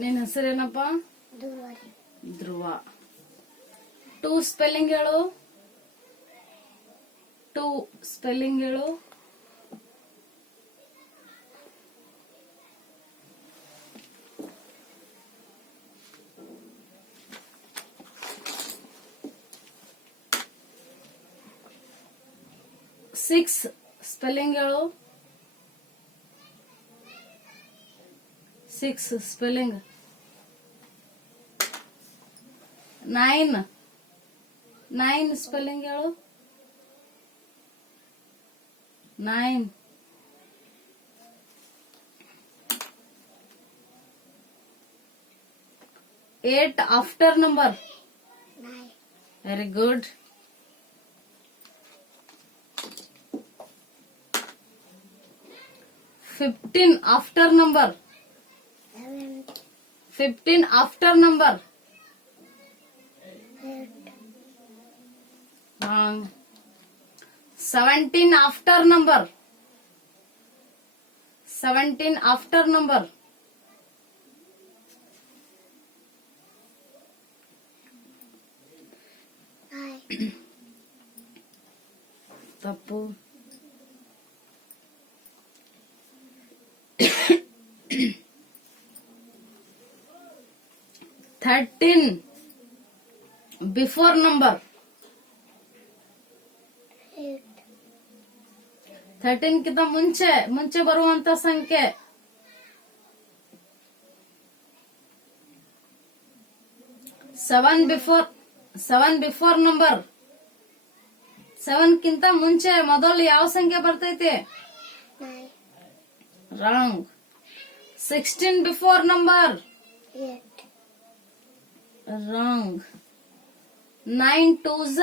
ನಿನ್ನ ಹೆಸರೇನಪ್ಪ? Dhruva. Two spelling ಹೇಳು. ಟೂ ಸ್ಪೆಲ್ಲಿಂಗ್ ಹೇಳು. ಸಿಕ್ಸ್ ಸ್ಪೆಲ್ಲಿಂಗ್ ಹೇಳು. Six spelling. Nine nine spelling ಹೇಳು. Nine. Eight after number. Very good. 15 after number. 15 after number. Wrong. 17 after number. 17 after number. ತಪ್ಪು. 13 before number. 13 ಕಿಂತ ಮುಂಚೆ ಬರುವಂತ ಸಂಖ್ಯೆ. 7 before number. 7 ಕಿಂತ ಮುಂಚೆ ಮೊದಲು ಯಾವ ಸಂಖ್ಯೆ ಬರ್ತೈತಿ? Wrong. 16 before number. Wrong. 9 twos.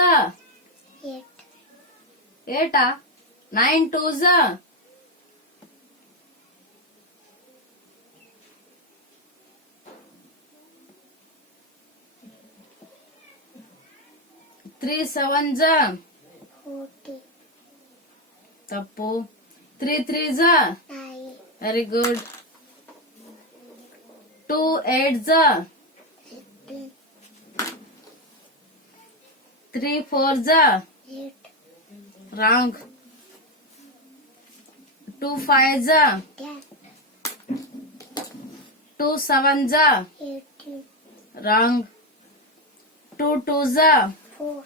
8. 9 twos. 3 sevens. 40. ತಪ್ಪು. 3 threes. Very good. 2 eights. 3 fours. 8. Wrong. 2 fives. 10. 2 sevens. 18. Wrong. 2 twos. 4.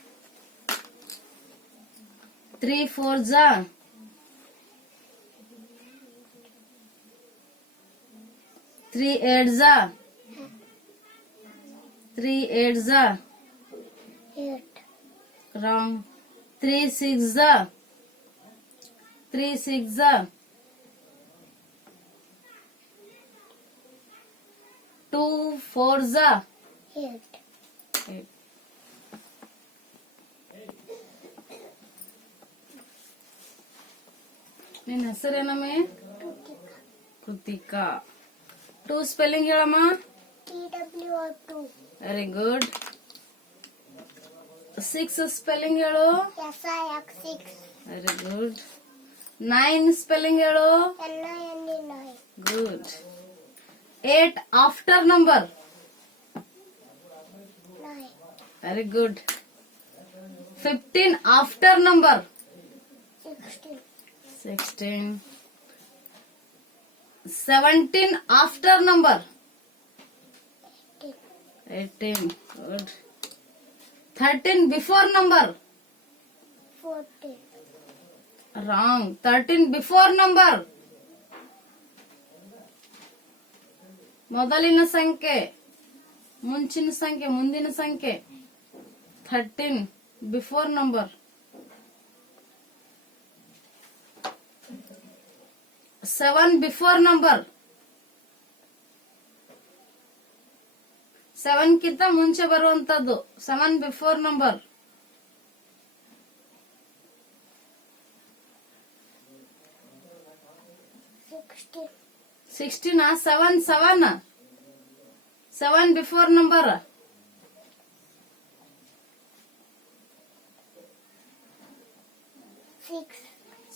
3 fours. 3 eights. 3 eights. 8. Wrong. 3 sixes. 3 sixes. 2 fours. 8. ನಿನ್ನ ಹೆಸರೇನಮ್ಮೆ? ಕೃತಿಕಾ. 2 ಸ್ಪೆಲ್ಲಿಂಗ್ ಹೇಳಮ್ಮ. TWO2. Very good. 6 ಸ್ಪೆಲ್ಲಿಂಗ್ ಹೇಳು. SIX6. Very good. 9 ಸ್ಪೆಲ್ಲಿಂಗ್ ಹೇಳು. NINE. Good. 8 after number. 9. Very good. 15 after number. 16. 17 after number. 18. Good. 13 before number. 14. Wrong. 13 before number. ಮೊದಲಿನ ಸಂಖ್ಯೆ, ಮುಂಚಿನ ಸಂಖ್ಯೆ, ಮುಂದಿನ ಸಂಖ್ಯೆ. 13 before number. 7 before number. 7 ಕಿಂತ ಮುಂಚೆ ಬರುವಂತದ್ದು. 7 before number. 16. 7 before number.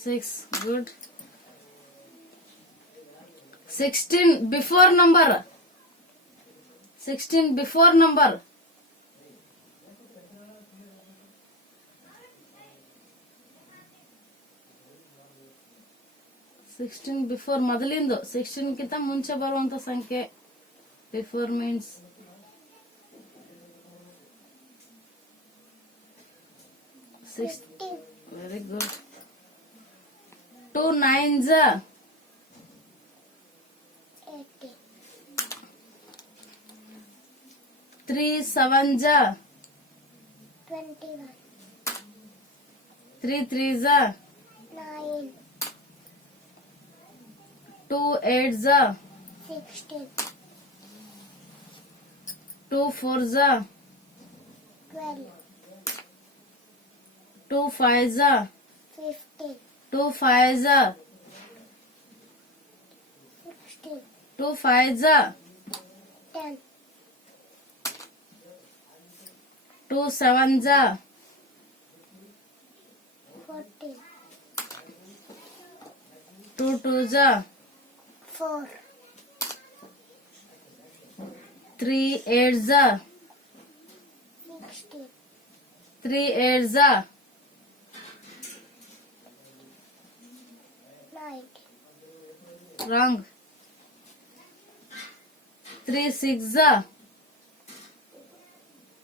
6. Good. 16 before number. 16 before number. 16 before ಮೊದಲಿಂದು 16 ಕಿಂತ ಮುಂಚೆ ಬರುವಂತ ಸಂಖ್ಯೆ. Before means very good. 2 9s 3 7s 21 3 3s 9 2 8s 16 2 4s 12 2 5s 15 2 5s 16 2 5s 10 2 7s 14 2 2s 4 3 8s 16 3 8s 9 wrong. 3 6s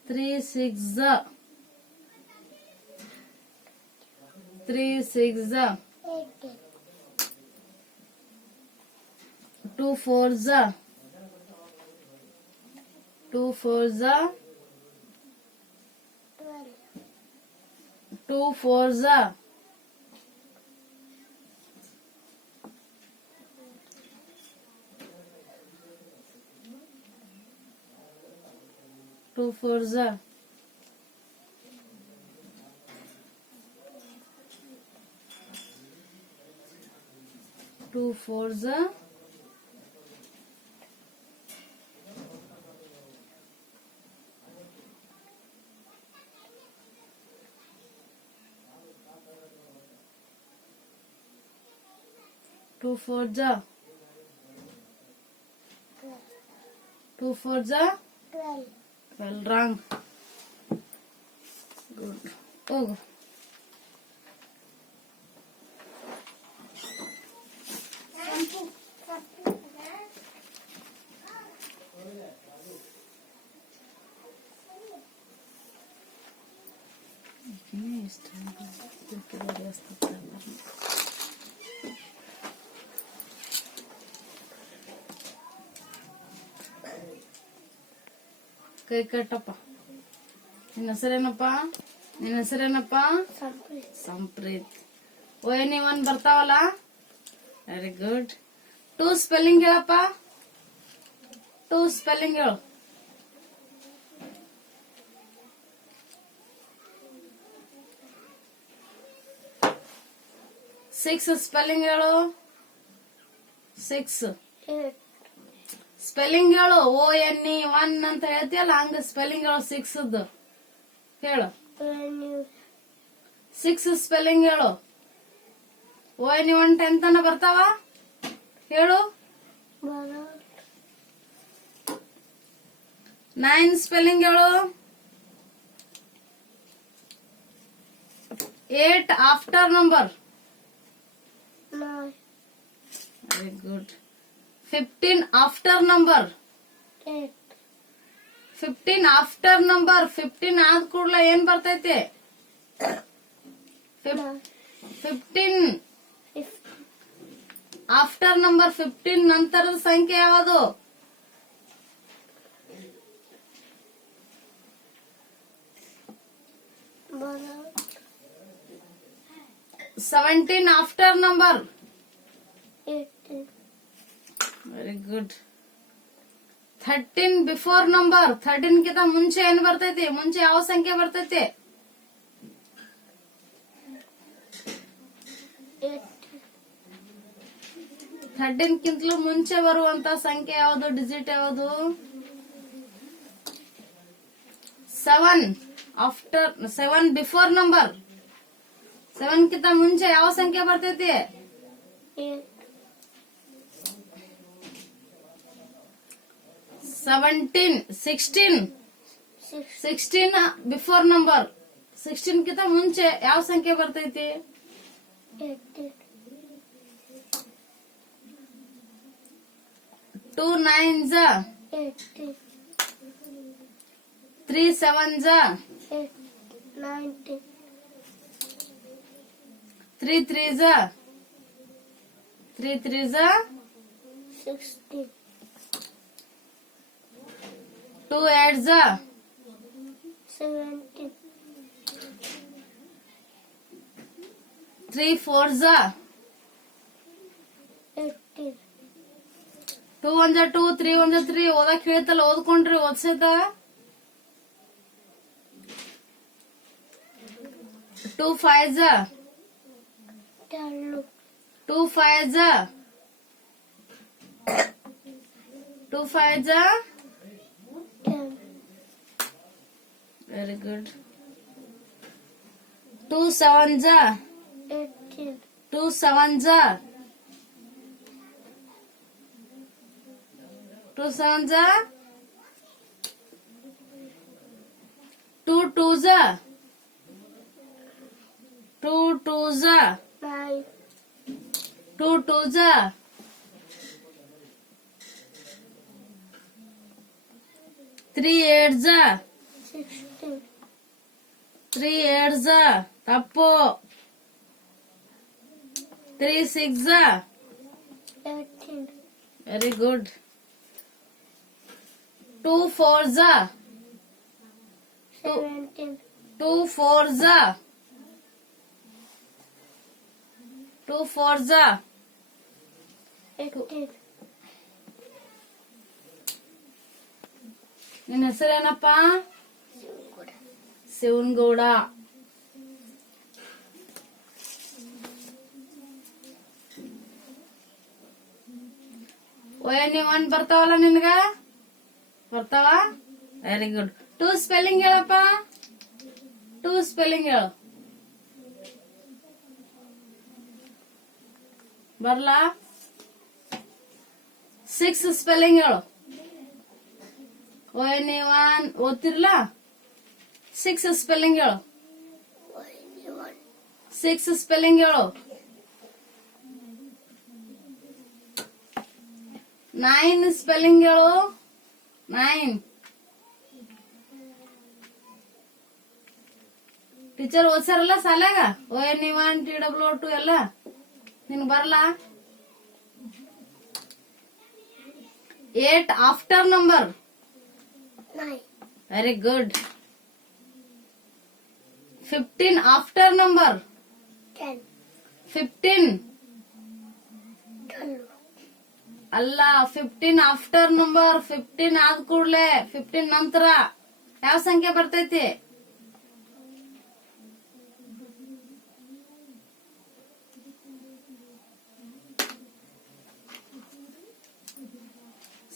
3 6s 3 6s 18 2 4s 2 4s 12 2 4s 2 4s 2 4s 2 4s 2 4s 12 well wrong. Good. ಹೋಗು. ಕೈ ಕಟ್ಟಪ್ಪ. ನಿನ್ನ ಹೆಸರೇನಪ್ಪ? ನಿನ್ನ ಹೆಸರೇನಪ್ಪ? ಸಂಪ್ರೀತ್. ONE1 ಬರ್ತಾವಲ್ಲ? Very good. 2 ಸ್ಪೆಲ್ಲಿಂಗ್ ಹೇಳಪ್ಪ. 2 ಸ್ಪೆಲ್ಲಿಂಗ್ ಹೇಳು. ಸಿಕ್ಸ್ ಸ್ಪೆಲ್ಲಿಂಗ್ ಹೇಳು. 6 8 ಸ್ಪೆಲ್ಲಿಂಗ್ ಹೇಳು. ONE1 ಅಂತ ಹೇಳ್ತೀಯಲ್ಲ ಹಂಗ ಸ್ಪೆಲ್ಲಿಂಗ್ ಹೇಳು. 6 ಹೇಳು. 6 ಸ್ಪೆಲ್ಲಿಂಗ್ ಹೇಳು. ONE1 10 ತನ ಬರ್ತಾವ ಹೇಳು. 9 ಸ್ಪೆಲ್ಲಿಂಗ್ ಹೇಳು. 8 after number. Very good. 15 after number. 15 after number. 15 ಆದ ಕೂಡಲೇ ಏನ್ ಬರ್ತೈತಿ? 15 ಆಫ್ಟರ್ ನಂಬರ್. 15 ನಂತರದ ಸಂಖ್ಯೆ ಯಾವುದು? 17 after number. 18 very good. 13 before number. 13 ಕಿಂತ ಮುಂಚೆ ಏನ್ ಬರ್ತೈತಿ? ಮುಂಚೆ ಯಾವ ಸಂಖ್ಯೆ ಬರ್ತೈತಿ? 13 ಕಿಂತಲೂ ಮುಂಚೆ ಬರುವಂತ ಸಂಖ್ಯೆ ಯಾವುದು? ಡಿಜಿಟ್ ಯಾವುದು? 7 ಆಫ್ಟರ್. 7 ಬಿಫೋರ್ ನಂಬರ್. 7 ಕಿಂತ ಮುಂಚೆ ಯಾವ ಸಂಖ್ಯೆ ಬರ್ತೈತಿ? 8 17, 16, 16 ಬಿಫೋರ್ ನಂಬರ್. 16 ಕಿಂತ ಮುಂಚೆ ಯಾವ ಸಂಖ್ಯೆ ಬರ್ತೈತಿ? 18. 2 9s, 18. 3 7s, 19. 3 3s, 3 3s, 16. 2 8s, 17. 3 4s, 18. 2 1s 2, 3 1s 3. ಓದಕ್ ಹೇಳ್ತಲ್ಲ, ಓದ್ಕೊಂಡ್ರಿ ಓದ್ಸೈತ. 2 5s, 12. 2 5s, 2 5s. 10. Very good. 2 7s, 18. 2 7s, 2 7s, 2 2s, 2 2s, 9. 2 2s, 3 8s, 16. 3 8s. ತಪ್ಪು. 3 6s. 18. Very good. 2 4s, 17. 2 4s, 2 4s. 18. ನಿನ್ನ ಹೆಸರೇನಪ್ಪ? ಶಿವನ್ಗೌಡ. ONE 1 ಬರ್ತಾವಲ್ಲ ನಿನ್ಗ? ಬರ್ತಾವ? Very good. 2 ಸ್ಪೆಲ್ಲಿಂಗ್ ಹೇಳಪ್ಪ. 2 ಸ್ಪೆಲ್ಲಿಂಗ್ ಹೇಳು. ಬರ್ಲಾ? 6 ಸ್ಪೆಲ್ಲಿಂಗ್ ಹೇಳು. ONE 1 ಓದ್ತಿರ್ಲ? 6 ಸ್ಪೆಲ್ಲಿಂಗ್ ಹೇಳು. 6 ಸ್ಪೆಲ್ಲಿಂಗ್ ಹೇಳು. 9 ಸ್ಪೆಲ್ಲಿಂಗ್ ಹೇಳು. 9. ಟೀಚರ್ ಓದ್ಸಾರಲ್ಲ ಸಾಲಾಗ ONE 1 TWO2 ಎಲ್ಲ ನಿನ್ ಬರ್ಲಾ? 8 after number. 9. Very good. 15 after number. 10. 15 12. ಅಲ್ಲ, 15 ಆಫ್ಟರ್ ನಂಬರ್. 15 ಆದ ಕೂಡ್ಲೆ 15 ನಂತರ ಯಾವ ಸಂಖ್ಯೆ ಬರ್ತೈತಿ?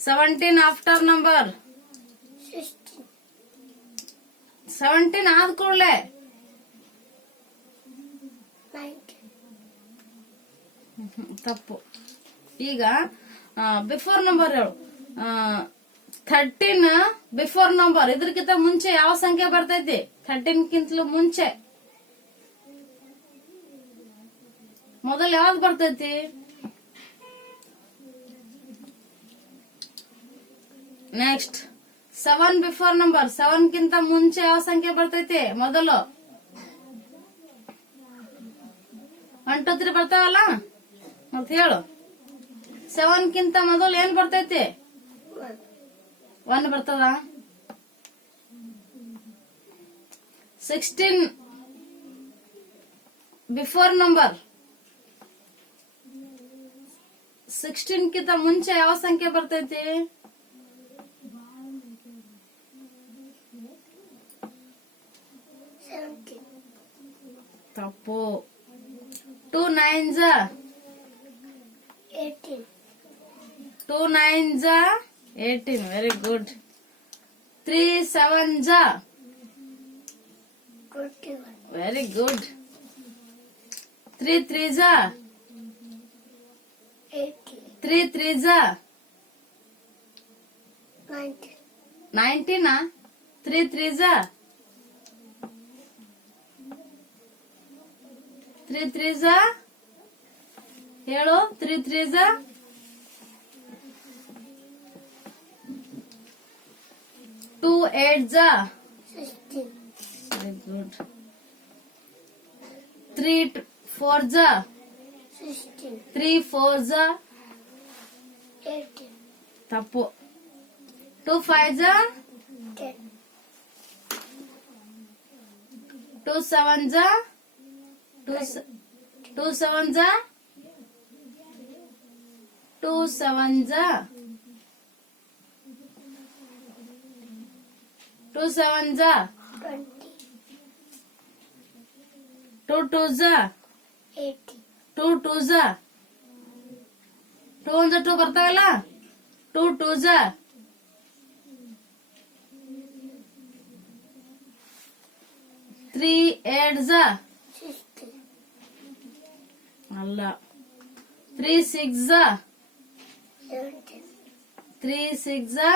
Seventeen after number. 16. 17 ಆದ ಕೂಡ್ಲೆ 19. ತಪ್ಪು. ಈಗ ಬಿಫೋರ್ ನಂಬರ್ ಹೇಳು. 13 ಬಿಫೋರ್ ನಂಬರ್. ಇದ್ರಕ್ಕಿಂತ ಮುಂಚೆ ಯಾವ ಸಂಖ್ಯೆ ಬರ್ತೈತಿ? 13 ಕಿಂತಲೂ ಮುಂಚೆ ಮೊದಲು ಯಾವ್ದು ಬರ್ತೈತಿ? ನೆಕ್ಸ್ಟ್ 7 ಬಿಫೋರ್ ನಂಬರ್. 7 ಕಿಂತ ಮುಂಚೆ ಯಾವ ಸಂಖ್ಯೆ ಬರ್ತೈತಿ? ಮೊದಲು 1 2 3 ಬರ್ತಾವಲ್ಲ, ಮತ್ ಹೇಳು. 7 ಕಿಂತ ಮೊದಲು ಏನ್ ಬರ್ತೈತಿ? 1 ಬರ್ತದ. 16 ಬಿಫೋರ್ ನಂಬರ್. 16 ಕಿಂತ ಮುಂಚೆ ಯಾವ ಸಂಖ್ಯೆ ಬರ್ತೈತಿ? 17. ತಪ್ಪು. 2 9s, 18. 2 9s, 18. Very good. 3 7s, 21. Very good. 3 3s, 18. 3 3s, 19. 19 3 3 ಜಾ 3 3 ಜಾ ಹೇಳು 3 3 ಜಾ 2 8 ಜಾ 16. ವೆರಿ ಗುಡ್ 3 4 ಜಾ 16. 3 4 ಜಾ 18. ತಪ್ಪು 2 5 ಜಾ 10. 2 7 ಜಾ 2 7 ಜಾ 2 7 ಜಾ 2 7 ಜಾ 20. 2 2 ಜಾ 80. 2 2 ಜಾ 2 1 2 ಬರ್ತಾವಲ್ಲ 2 2 ಜಾ 3 8 ಜಾ 60. ಅಲ್ಲ 3 6 ಜಾ 70. 3 6 ಜಾ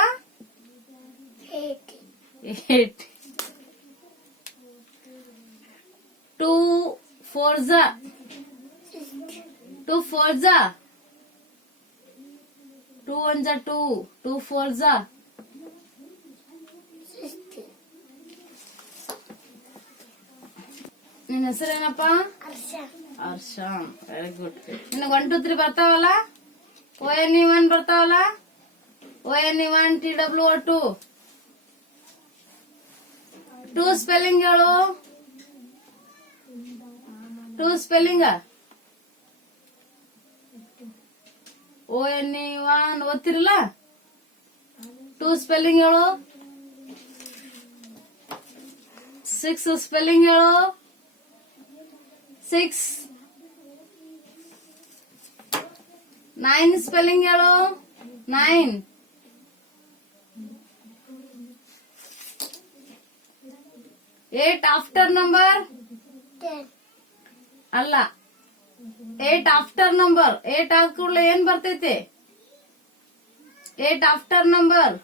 80. 8 2 4 ಜಾ 60. 2 4 ಜಾ 2 1 ಜಾ 2 2 4 ಜಾ 60. ನಿನ್ನ ಹೆಸರೇನಪ್ಪ ಹರ್ಷ. ಹರ್ಷ ವೆರಿ ಗುಡ್ ನಿನಗೆ 1 2 3 ಬರ್ತಾವಲ್ಲ ONE 1 ಬರ್ತಾವಲ್ಲ ONE 1 TWO 2 ಸ್ಪೆಲ್ಲಿಂಗ್ ಹೇಳು 2 ಸ್ಪೆಲ್ಲಿಂಗ್ ONE 1 ಓದ್ತಿರಲ್ಲ 2 ಸ್ಪೆಲ್ಲಿಂಗ್ ಹೇಳು 6 ಸ್ಪೆಲ್ಲಿಂಗ್ ಹೇಳು 6 9 ಸ್ಪೆಲ್ಲಿಂಗ್ ಹೇಳು 9 8 ಆಫ್ಟರ್ ನಂಬರ್ 10. ಅಲ್ಲ 8 ಆಫ್ಟರ್ ನಂಬರ್ 8 ಆದ ಕೂಡಲೇ ಏನ್ ಬರ್ತೈತಿ 8 ಆಫ್ಟರ್ ನಂಬರ್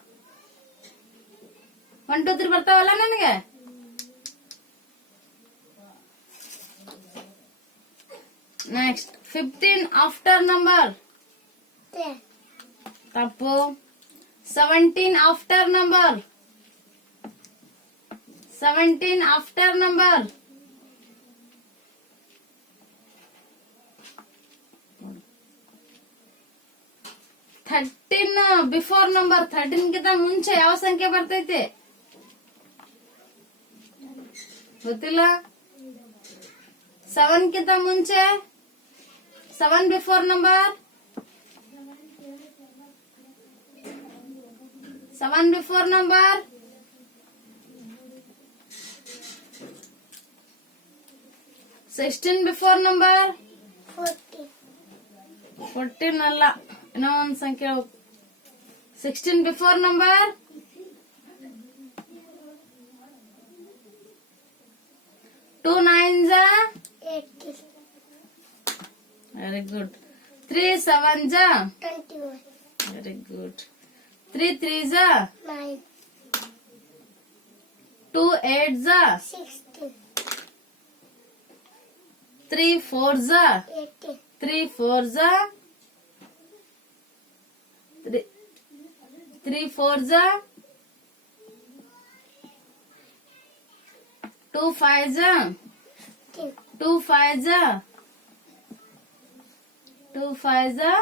1 2 3 ಬರ್ತಾವಲ್ಲ ನನಗೆ ನೆಕ್ಸ್ಟ್ 15 ಆಫ್ಟರ್ ನಂಬರ್ 10. ತಪ್ಪು 17 after number 17 after number 13 before number 13 ಗಿಂತ ಮುಂಚೆ ಯಾವ ಸಂಖ್ಯೆ ಬರ್ತೈತಿ ಗೊತ್ತಿಲ್ಲ 7 ಗಿಂತ ಮುಂಚೆ 7 before number 7 before number 16 before number 40. 14 ಅಲ್ಲ ಇನ್ನೂ ಒಂದ್ ಸಂಖ್ಯೆ 16 ಬಿಫೋರ್ ನಂಬರ್ 2 9 ಜಾ 80. ವೆರಿ ಗುಡ್ 3 7 ಜಾ 21. ವೆರಿ ಗುಡ್ 3 3 ಜಾ 9. 2 8 ಜಾ 16. 3 4 ಜಾ 18. 3 4 ಜಾ 3 4 ಜಾ 2 5 ಜಾ 10. 2 5 ಜಾ 2 5 ಜಾ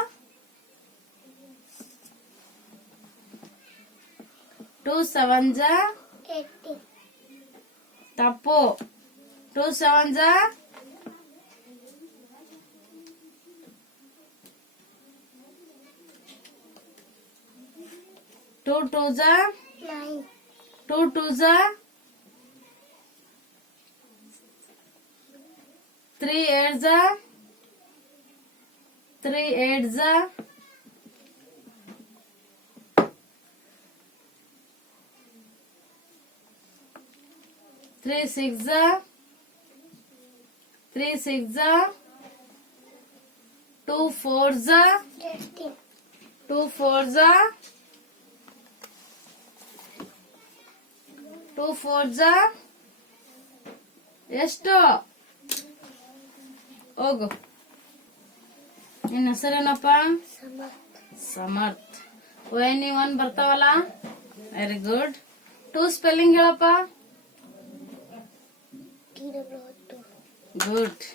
2 7 ಜಾ 18. ತಪ್ಪು 2 7 ಜಾ 2 2 ಜಾ 9. 2 2 ಜಾ 3 8 ಜಾ 3 8 ಜಾ 3 6 ಜಾ 3 6 ಜಾ 2 4 ಜಾ 13. 2 4 ಜಾ 2 4 ಎಷ್ಟು? ಹೋಗು. ನಿನ್ನ ಹೆಸರೇನಪ್ಪ? ಸಮರ್ಥ. ಸಮರ್ಥ್. ONE 1 ಬರ್ತಾವಲ್ಲ, ವೆರಿ ಗುಡ್. 2 ಸ್ಪೆಲ್ಲಿಂಗ್ ಹೇಳಪ್ಪ. TWO2. ಗುಡ್.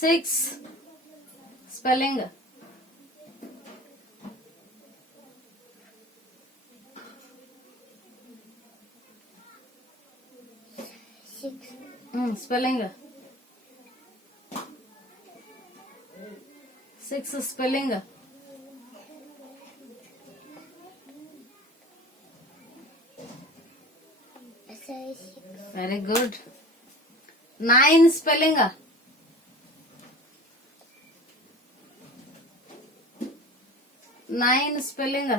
6 ಸ್ಪೆಲ್ಲಿಂಗ್. 6. ಸ್ಪೆಲ್ಲಿಂಗ್. 6 ಸ್ಪೆಲ್ಲಿಂಗ್. SI6. Very good. 9 ಸ್ಪೆಲ್ಲಿಂಗ್. 9 ಸ್ಪೆಲ್ಲಿಂಗ್.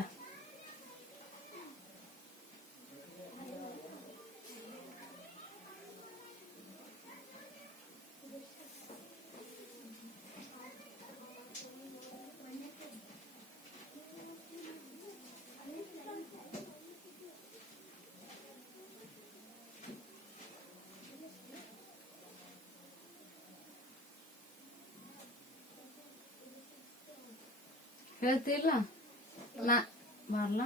ಹೇಳ್ತಿಲ್ಲ ನಾ ಬರ್ಲ.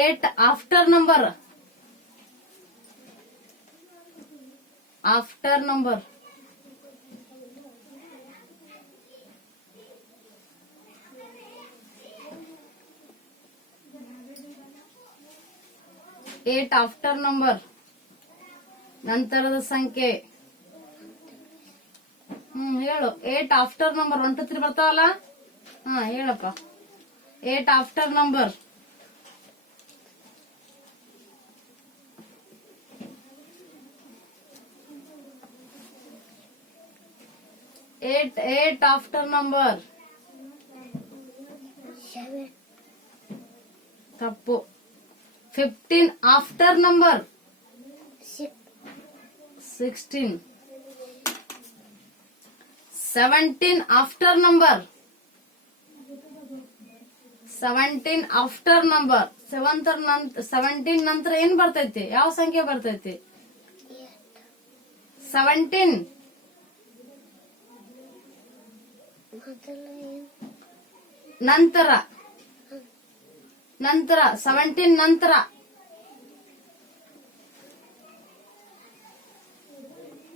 8 after number. After number. Eight after number, ನಂತರದ ಸಂಖ್ಯೆ. ಹೇಳು. 8 ಆಫ್ಟರ್ ನಂಬರ್. 1 2 3 ಬರ್ತಾವಲ್ಲ, ಹೇಳಪ್ಪ. 8 ಆಫ್ಟರ್ ನಂಬರ್. 8 after number. 7. ತಪ್ಪು. 15 after number. 6. 16. 17 after number. 17 after number. 17 ನಂತರ ಏನ್ ಬರ್ತೈತಿ? ಯಾವ ಸಂಖ್ಯೆ ಬರ್ತೈತಿ? 17 ನಂತರ. ನಂತರ 17 ನಂತರ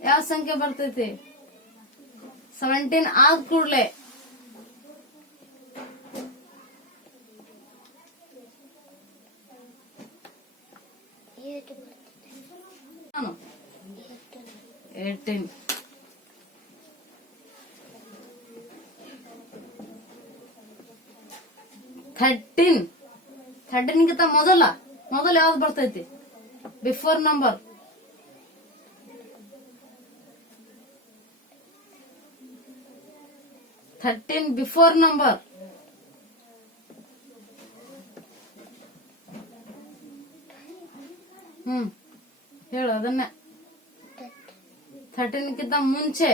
ಯಾವ ಸಂಖ್ಯೆ ಬರ್ತೈತಿ? 17 ಆದ ಕೂಡ್ಲೆ ನಾನು 18. 13. 13 ಗಿಂತ ಮೊದಲ ಯಾವ್ದು ಬರ್ತೈತಿ? Before number. 13 before number. ಹೇಳು ಅದನ್ನ. 13 ಗಿಂತ ಮುಂಚೆ.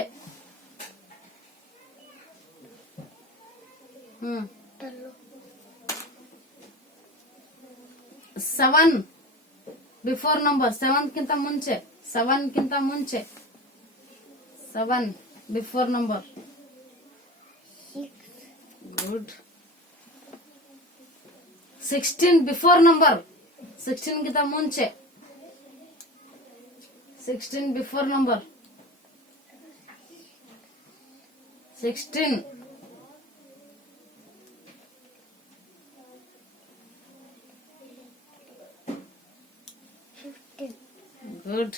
7 ಬಿಫೋರ್ ನಂಬರ್. 7 ಗಿಂತ ಮುಂಚೆ. 7 ಗಿಂತ ಮುಂಚೆ. 7 before number. Good. 16 before number. 16 ಗಿಂತ ಮುಂಚೆ. 16 ಬಿಫೋರ್ ನಂಬರ್. 16. 15. Good.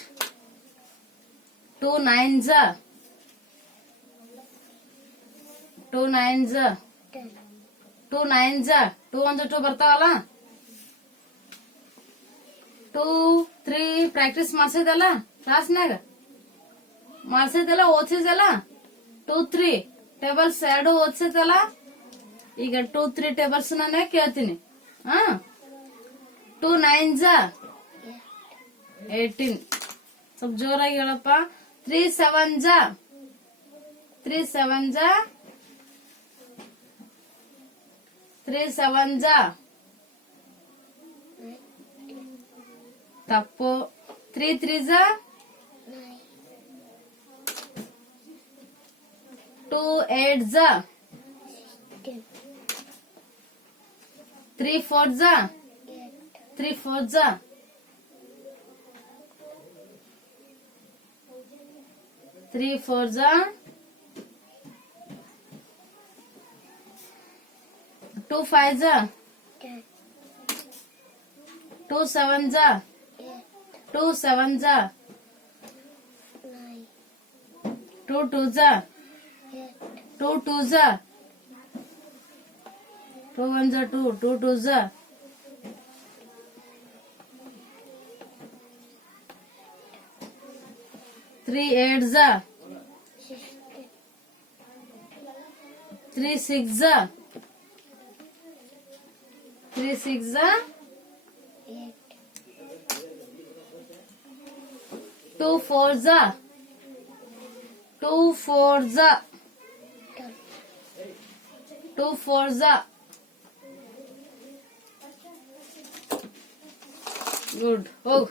2 9s. 2 9s. 10. 2 9s. 2 1 2 ಬರ್ತಾವಲ್ಲ. 2 3 ಪ್ರಾಕ್ಟೀಸ್ ಮಾಡ್ಸಿದಲ್ಲ ಕ್ಲಾಸ್ನಾಗ. ಮಾಡ್ಸಿದಲ್ಲ, ಓದಿಸಿದಲ್ಲ. 2 3 ಟೇಬಲ್ಸ್ 2 ಓದಿಸಿದಲ್ಲ. ಈಗ 2 3 ಟೇಬಲ್ಸ್ ನಾನೇ ಕೇಳ್ತೀನಿ. 2 9s. 18. ಸ್ವಲ್ಪ ಜೋರಾಗಿ ಹೇಳಪ್ಪ. 3 7s. 3 7s. 3 7s. ತಪ್ಪು. 3 3s 9. 2 8s 10. 3 4s 8. 3 4s 3 4s 2 5s 10. 2 7s 8. 2 7s 9. 2 2s 8. 2 2s 2 1s 2 2 2s 3 8s 16. 3 6s 3 6s 8. 2 4s 2 4s 10. 2 4s ಗುಡ್. ಹೋಗ್.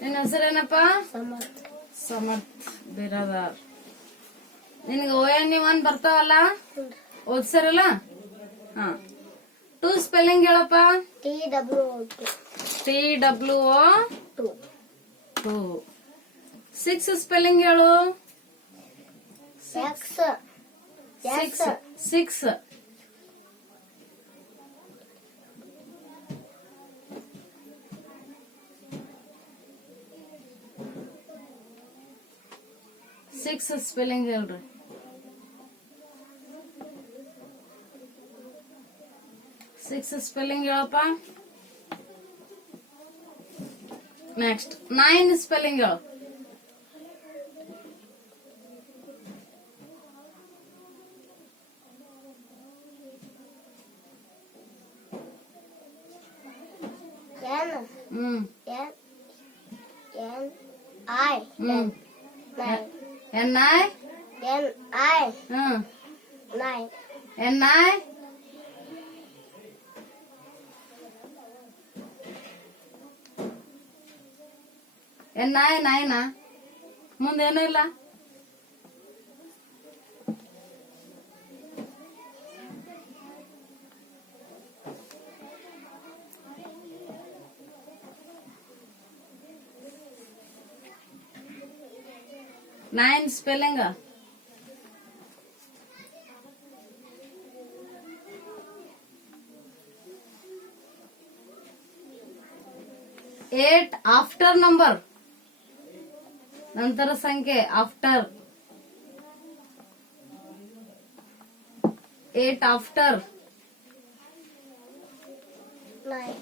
ನಿನ್ನ ಹೆಸರೇನಪ್ಪ? ಸಮರ್ಥ. ಸಮರ್ಥ್ ಬಿರಾದಾರ್. ನಿನಗೆ ONE1 ಬರ್ತಾವಲ್ಲ, ಓದ್ಸರಲ್ಲ? ಹಾ. 2 ಸ್ಪೆಲ್ಲಿಂಗ್ ಹೇಳಪ್ಪ. TWO2. TWO 2. 6 ಸ್ಪೆಲ್ಲಿಂಗ್ ಹೇಳು. X. 6 6 6 ಸ್ಪೆಲ್ಲಿಂಗ್ ಹೇಳ್ರಿ. 6 ಸ್ಪೆಲ್ಲಿಂಗ್ ಹೇಳಪ್ಪ. ನೆಕ್ಸ್ಟ್ 9 ಸ್ಪೆಲ್ಲಿಂಗ್ ಹೇಳು. N. ಹ್ಮ್ N. N. I. Hmm 9. NI N. I. Hmm 9. NI NI 9 ಮುಂದೇನೂ ಇಲ್ಲ. Nine spelling. Eight after number, ನಂತರ ಸಂಖ್ಯೆ ಆಫ್ಟರ್. 8 ಆಫ್ಟರ್. 9.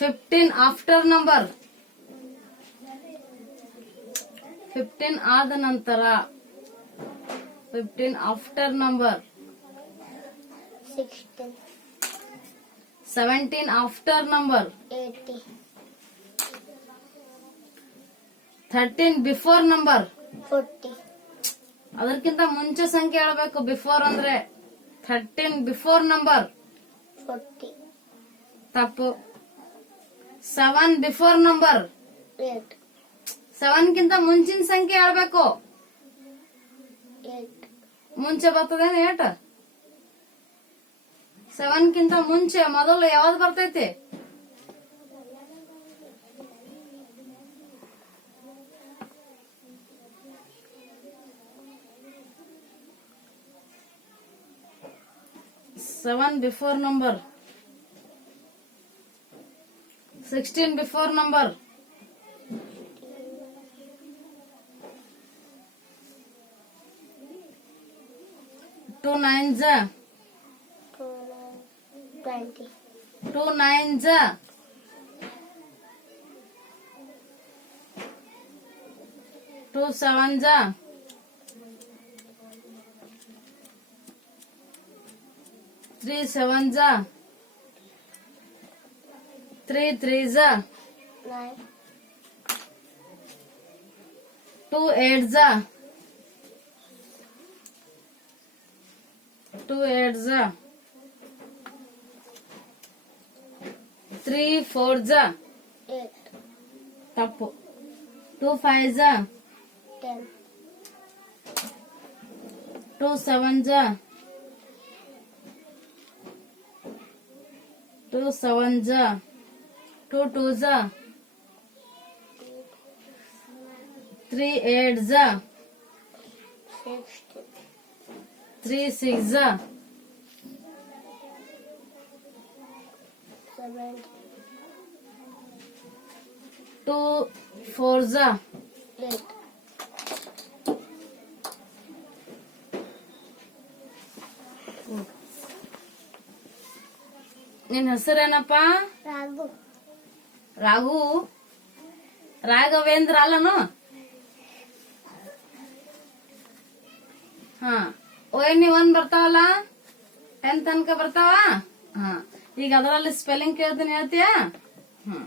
15 ಆಫ್ಟರ್ ನಂಬರ್. 15 ಆದ ನಂತರ. 15 after number. 16. 17 after number. 80. 13 before number. 40. ಅದಕ್ಕಿಂತ ಮುಂಚೆ ಸಂಖ್ಯೆ ಹೇಳ್ಬೇಕು. ಬಿಫೋರ್ ಅಂದ್ರೆ 13 ಬಿಫೋರ್ ನಂಬರ್. 40. ತಪ್ಪು. 7 ಬಿಫೋರ್ ನಂಬರ್. 8. 7 ಗಿಂತ ಮುಂಚಿನ ಸಂಖ್ಯೆ ಹೇಳ್ಬೇಕು. 8. ಮುಂಚೆ ಬರ್ತದೇನು 8? 7 ಗಿಂತ ಮುಂಚೆ ಮೊದಲು ಯಾವ್ದು ಬರ್ತೈತಿ? Seven before number. 16 before number. 2 9s. 20. 2 9s. 2 7s. 3 7s. 3 3s. 9. 2 8s. 2 8s. 3 4 ಜ 8. ತಪ್ಪು. 2 5 ಜ 10. 2 7 ಜ 2 7 ಜ 2 2 ಜ 3 8 ಜ 16. 3 6 ಜ 17. 2 4 ಜ 8. ನಿನ್ ಹೆಸರೇನಪ್ಪ? Ragu. ರಾಘು. ರಾಘವೇಂದ್ರ ಅಲ್ಲನು? ಹಾ. ONE 1 ಬರ್ತಾವಲ್ಲ, 10 ತನಕ ಬರ್ತಾವ. ಹಾ. ಈಗ ಅದರಲ್ಲಿ ಸ್ಪೆಲ್ಲಿಂಗ್ ಕೇಳ್ತೀನಿ, ಹೇಳ್ತೀಯಾ? ಹ್ಮ್.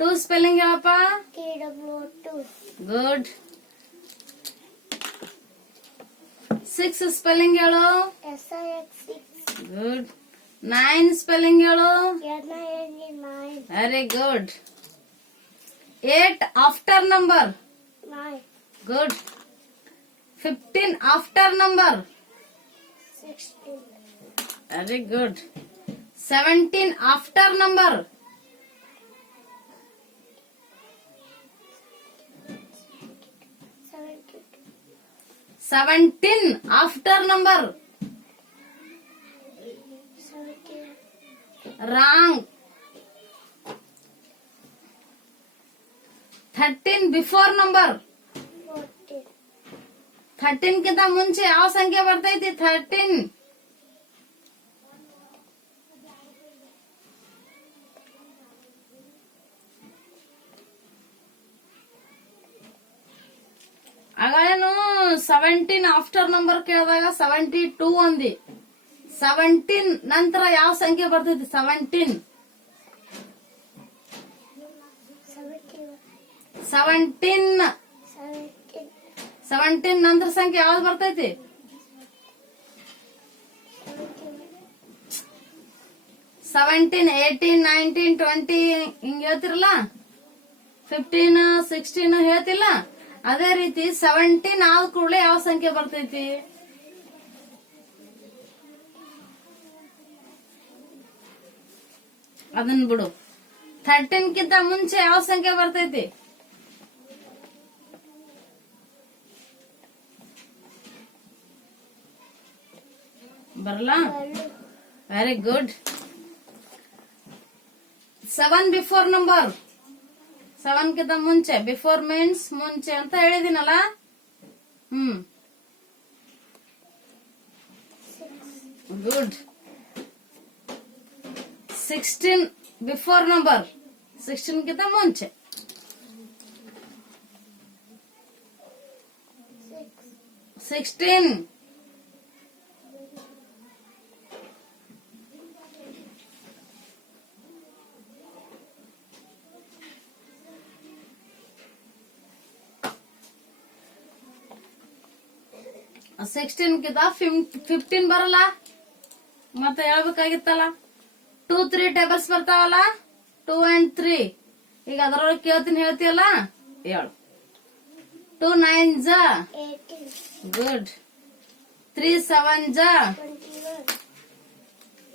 2 ಸ್ಪೆಲ್ಲಿಂಗ್ ಹೇಳಪ್ಪ. TW2. ಗುಡ್. 6 ಸ್ಪೆಲ್ಲಿಂಗ್ ಹೇಳು. SIX6. ಗುಡ್. 9 ಸ್ಪೆಲ್ಲಿಂಗ್ ಹೇಳು. NINE9. Very good. 8 after number. 9. ಗುಡ್. 15 after number. 16. Very good. 17 after number. 17 after number. 17. ರಾಂಗ್. 13 ಬಿಫೋರ್ ನಂಬರ್. 14. 13 ಕಿಂತ ಮುಂಚೆ ಯಾವ ಸಂಖ್ಯೆ ಬರ್ತೈತಿ? 13. ಆಗಳೇನು 17 ಆಫ್ಟರ್ ನಂಬರ್ ಕೇಳಿದಾಗ 72 ಅಂದಿ. 17 ನಂತರ ಯಾವ ಸಂಖ್ಯೆ ಬರ್ತೈತಿ? 17. 17. 17 ನಂತರ ಸಂಖ್ಯೆ ಯಾವ್ದು ಬರ್ತೈತಿ? 17 18 19 20 ಹಿಂಗ್ ಹೇಳ್ತಿರಲ್ಲ, 15 16 ಹೇಳ್ತಿಲ್ಲ, ಅದೇ ರೀತಿ 17 ಆದ ಕೂಡಲೇ ಯಾವ ಸಂಖ್ಯೆ ಬರ್ತೈತಿ? ಅದನ್ ಬಿಡು. 13 ಕಿಂತ ಮುಂಚೆ ಯಾವ ಸಂಖ್ಯೆ ಬರ್ತೈತಿ? ಬರಲ್ಲ? Very good. 7 before number. 7 ಕಿಂತ ಮುಂಚೆ. ಬಿಫೋರ್ ಮೀನ್ಸ್ ಮುಂಚೆ ಅಂತ ಹೇಳಿದಿನಲ್ಲ. ಗುಡ್. 16 ಬಿಫೋರ್ ನಂಬರ್. 16 ಕಿಂತ ಮುಂಚೆ. 16. 16 ಕಿಂತ 15 ಬರಲ್ಲ, ಮತ್ತೆ ಹೇಳ್ಬೇಕಾಗಿತ್ತಲ್ಲ. 2 3 ಟೇಬಲ್ಸ್ ಬರ್ತಾವಲ್ಲ, 2 and 3. ಈಗ ಅದರೊಳಗೆ ಕೇಳ್ತೀನಿ, ಹೇಳ್ತೀಯಲ್ಲ, ಹೇಳು. 2 9 ಜ 18. ಗುಡ್. 3 7 ಜ 21.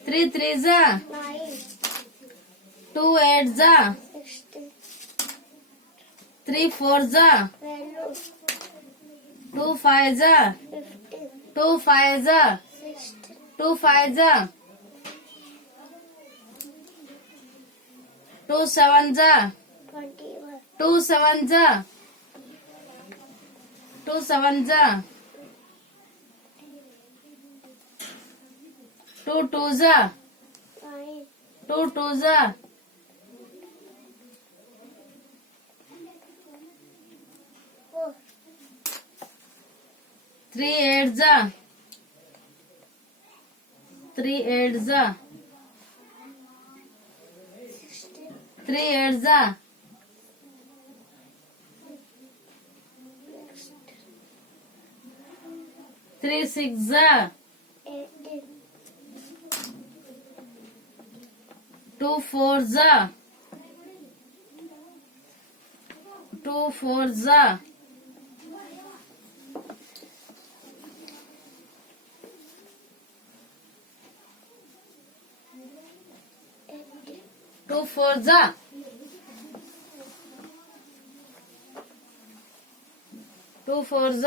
3 3 ಜ 9. 2 8 ಜ 16. 3 4 ಜ 12. 2 5 ಜ 15. 2 5 ಜ 16. 2 5 ಜ 2 7 ಜ 21. 2 7 ಜ 2 7 ಜ 2 2 ಜ 9. 2 2 ಜ 4. 3 8 ಜ 3 8 ಜ 3 8 ಜ 3 6 ಜ 18. 2 4s, 2 4s, 2 4s, 2 4s,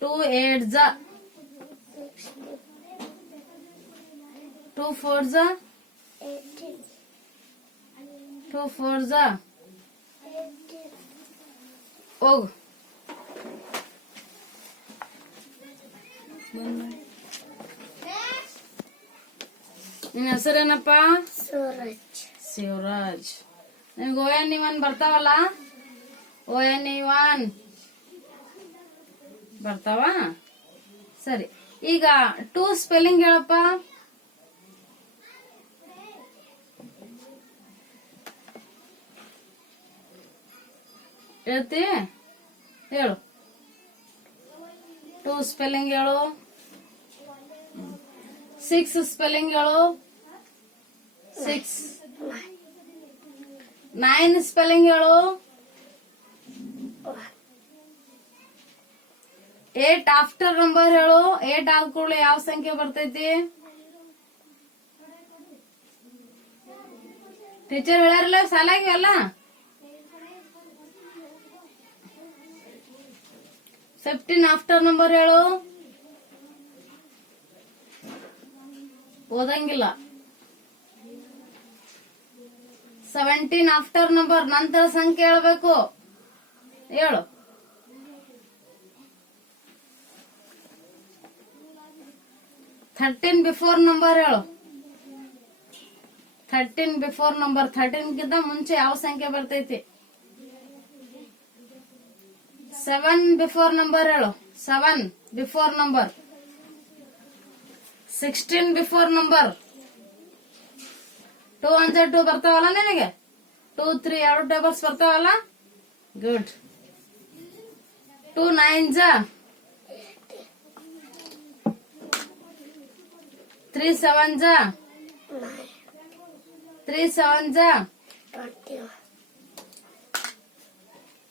2 8s, 2 4s, 18, 2 4s. 18, ಹೋಗು. ನಿನ್ನ ಹೆಸರೇನಪ್ಪ? Suraj, ಶಿವರಾಜ್. ನಿನ್ಗೆ ONE1 ಬರ್ತಾವಲ್ಲ? ONE1 ಬರ್ತಾವ? ಸರಿ. ಈಗ 2 ಸ್ಪೆಲ್ಲಿಂಗ್ ಹೇಳಪ್ಪ. ಹೇಳ್ತಿ? ಹೇಳು. 2 ಸ್ಪೆಲ್ಲಿಂಗ್ ಹೇಳು. 6 ಸ್ಪೆಲ್ಲಿಂಗ್ ಹೇಳು. 6. 9 ಸ್ಪೆಲ್ಲಿಂಗ್ ಹೇಳು. 8 ಆಫ್ಟರ್ ನಂಬರ್ ಹೇಳು. 8 ಆದ ಕೂಡಲೇ ಯಾವ ಸಂಖ್ಯೆ ಬರ್ತೈತಿ? ಟೀಚರ್ ಹೇಳ್ಯಾರಲ್ಲ ಸಾಲಾಗಿ ಅಲ್ಲ. 15 ಆಫ್ಟರ್ ನಂಬರ್ ಹೇಳು. ಓದಂಗಿಲ್ಲ. 17 ಆಫ್ಟರ್ ನಂಬರ್ ನಂತರ ಸಂಖ್ಯೆ ಹೇಳ್ಬೇಕು. ಹೇಳು. 13 ಬಿಫೋರ್ ನಂಬರ್ ಹೇಳು. 13 ಬಿಫೋರ್ ನಂಬರ್. 13 ಗಿಂತ ಮುಂಚೆ ಯಾವ ಸಂಖ್ಯೆ ಬರ್ತೈತಿ? 7 ಬಿಫೋರ್ ನಂಬರ್ ಹೇಳು. 7 ಬಿಫೋರ್ ನಂಬರ್. 16 before number. 2 1 2 ಬರ್ತಾವಲ್ಲ ನಿನಗೆ? 2 3 2 ಟೇಬಲ್ಸ್ ಬರ್ತಾವಲ್ಲ? ಗುಡ್. 2 9s, 3 7s, 9, 3 7s, 21,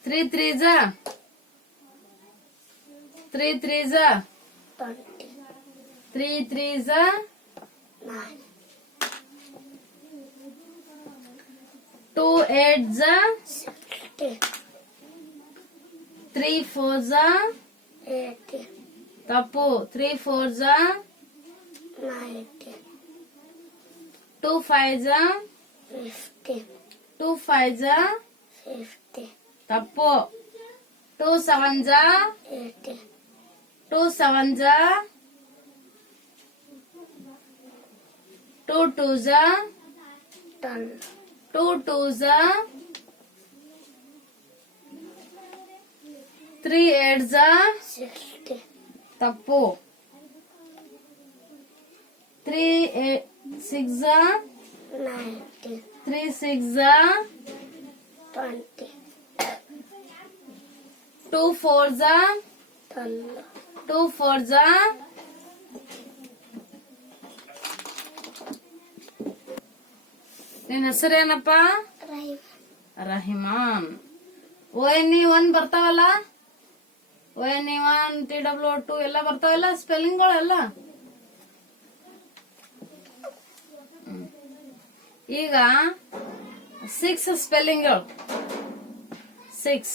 3 3s, 3 3s, 20, 3 3s, 9, 2 8s, 16, 3 4s, 18, ತಪ್ಪು. 3 4s, 19, 2 5s, 15, 2 5s, 50, ತಪ್ಪು. 2 7s, 80, 2 7s, 2 2s, 12, 2 2s, 3 8s, 60, ತಪ್ಪು. 3 6s, 19, 3 6s, 20, 2 4s, 12, 2 4s, ನಿನ್ನ ಹೆಸರೇನಪ್ಪ? Rahim, ರಹಿಮಾನ್. ONE1 ಬರ್ತಾವಲ್ಲ? ONE1 TW2 ಎಲ್ಲ ಬರ್ತಾವಲ್ಲ ಸ್ಪೆಲ್ಲಿಂಗ್ಗಳೆಲ್ಲ. ಈಗ 6 ಸ್ಪೆಲ್ಲಿಂಗ್ ಹೇಳು. 6.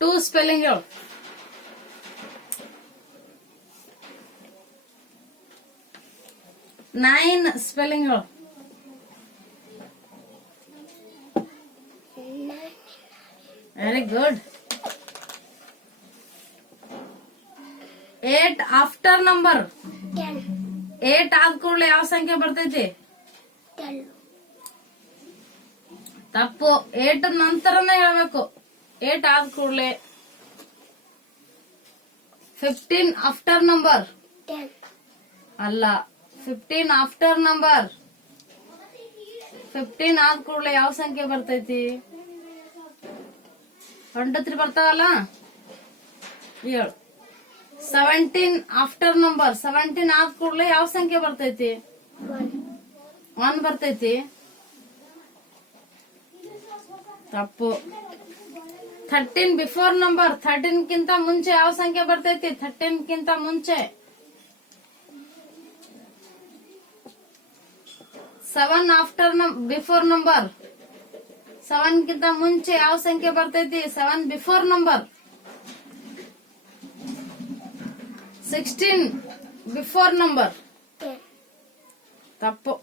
2 ಸ್ಪೆಲ್ಲಿಂಗ್ ಹೇಳು. 9 ಸ್ಪೆಲ್ಲಿಂಗ್ ಹೇಳು. 9, ವೆರಿ ಗುಡ್. 8 after number. 10, 8 ಆದ ಕೂಡಲೇ ಯಾವ ಸಂಖ್ಯೆ ಬರ್ತೈತಿ? 12, ತಪ್ಪು. 8 ನಂತರನೇ ಹೇಳ್ಬೇಕು. 8 ಆದ ಕೂಡಲೇ. 15 ಆಫ್ಟರ್ ನಂಬರ್. 10, ಅಲ್ಲ, 15 ಆಫ್ಟರ್ ನಂಬರ್. 15 ಆದ ಕೂಡಲೇ ಯಾವ ಸಂಖ್ಯೆ ಬರ್ತೈತಿ? 1 2 3 ಬರ್ತಾವಲ್ಲ, ಹೇಳು. 17 ಆಫ್ಟರ್ ನಂಬರ್. 17 ಆದ ಕೂಡಲೇ ಯಾವ ಸಂಖ್ಯೆ ಬರ್ತೈತಿ? 1 ಬರ್ತೈತಿ. ತಪ್ಪು. 13 ಬಿಫೋರ್ ನಂಬರ್. 13 ಕಿಂತ ಮುಂಚೆ ಯಾವ ಸಂಖ್ಯೆ ಬರ್ತೈತಿ? 13 ಕಿಂತ ಮುಂಚೆ 7 ಆಫ್ಟರ್ ಬಿಫೋರ್ ನಂಬರ್. 7 ಕಿಂತ ಮುಂಚೆ ಯಾವ ಸಂಖ್ಯೆ ಬರ್ತೈತಿ? 7 ಬಿಫೋರ್ ನಂಬರ್. 16 before number. 10, ತಪ್ಪು.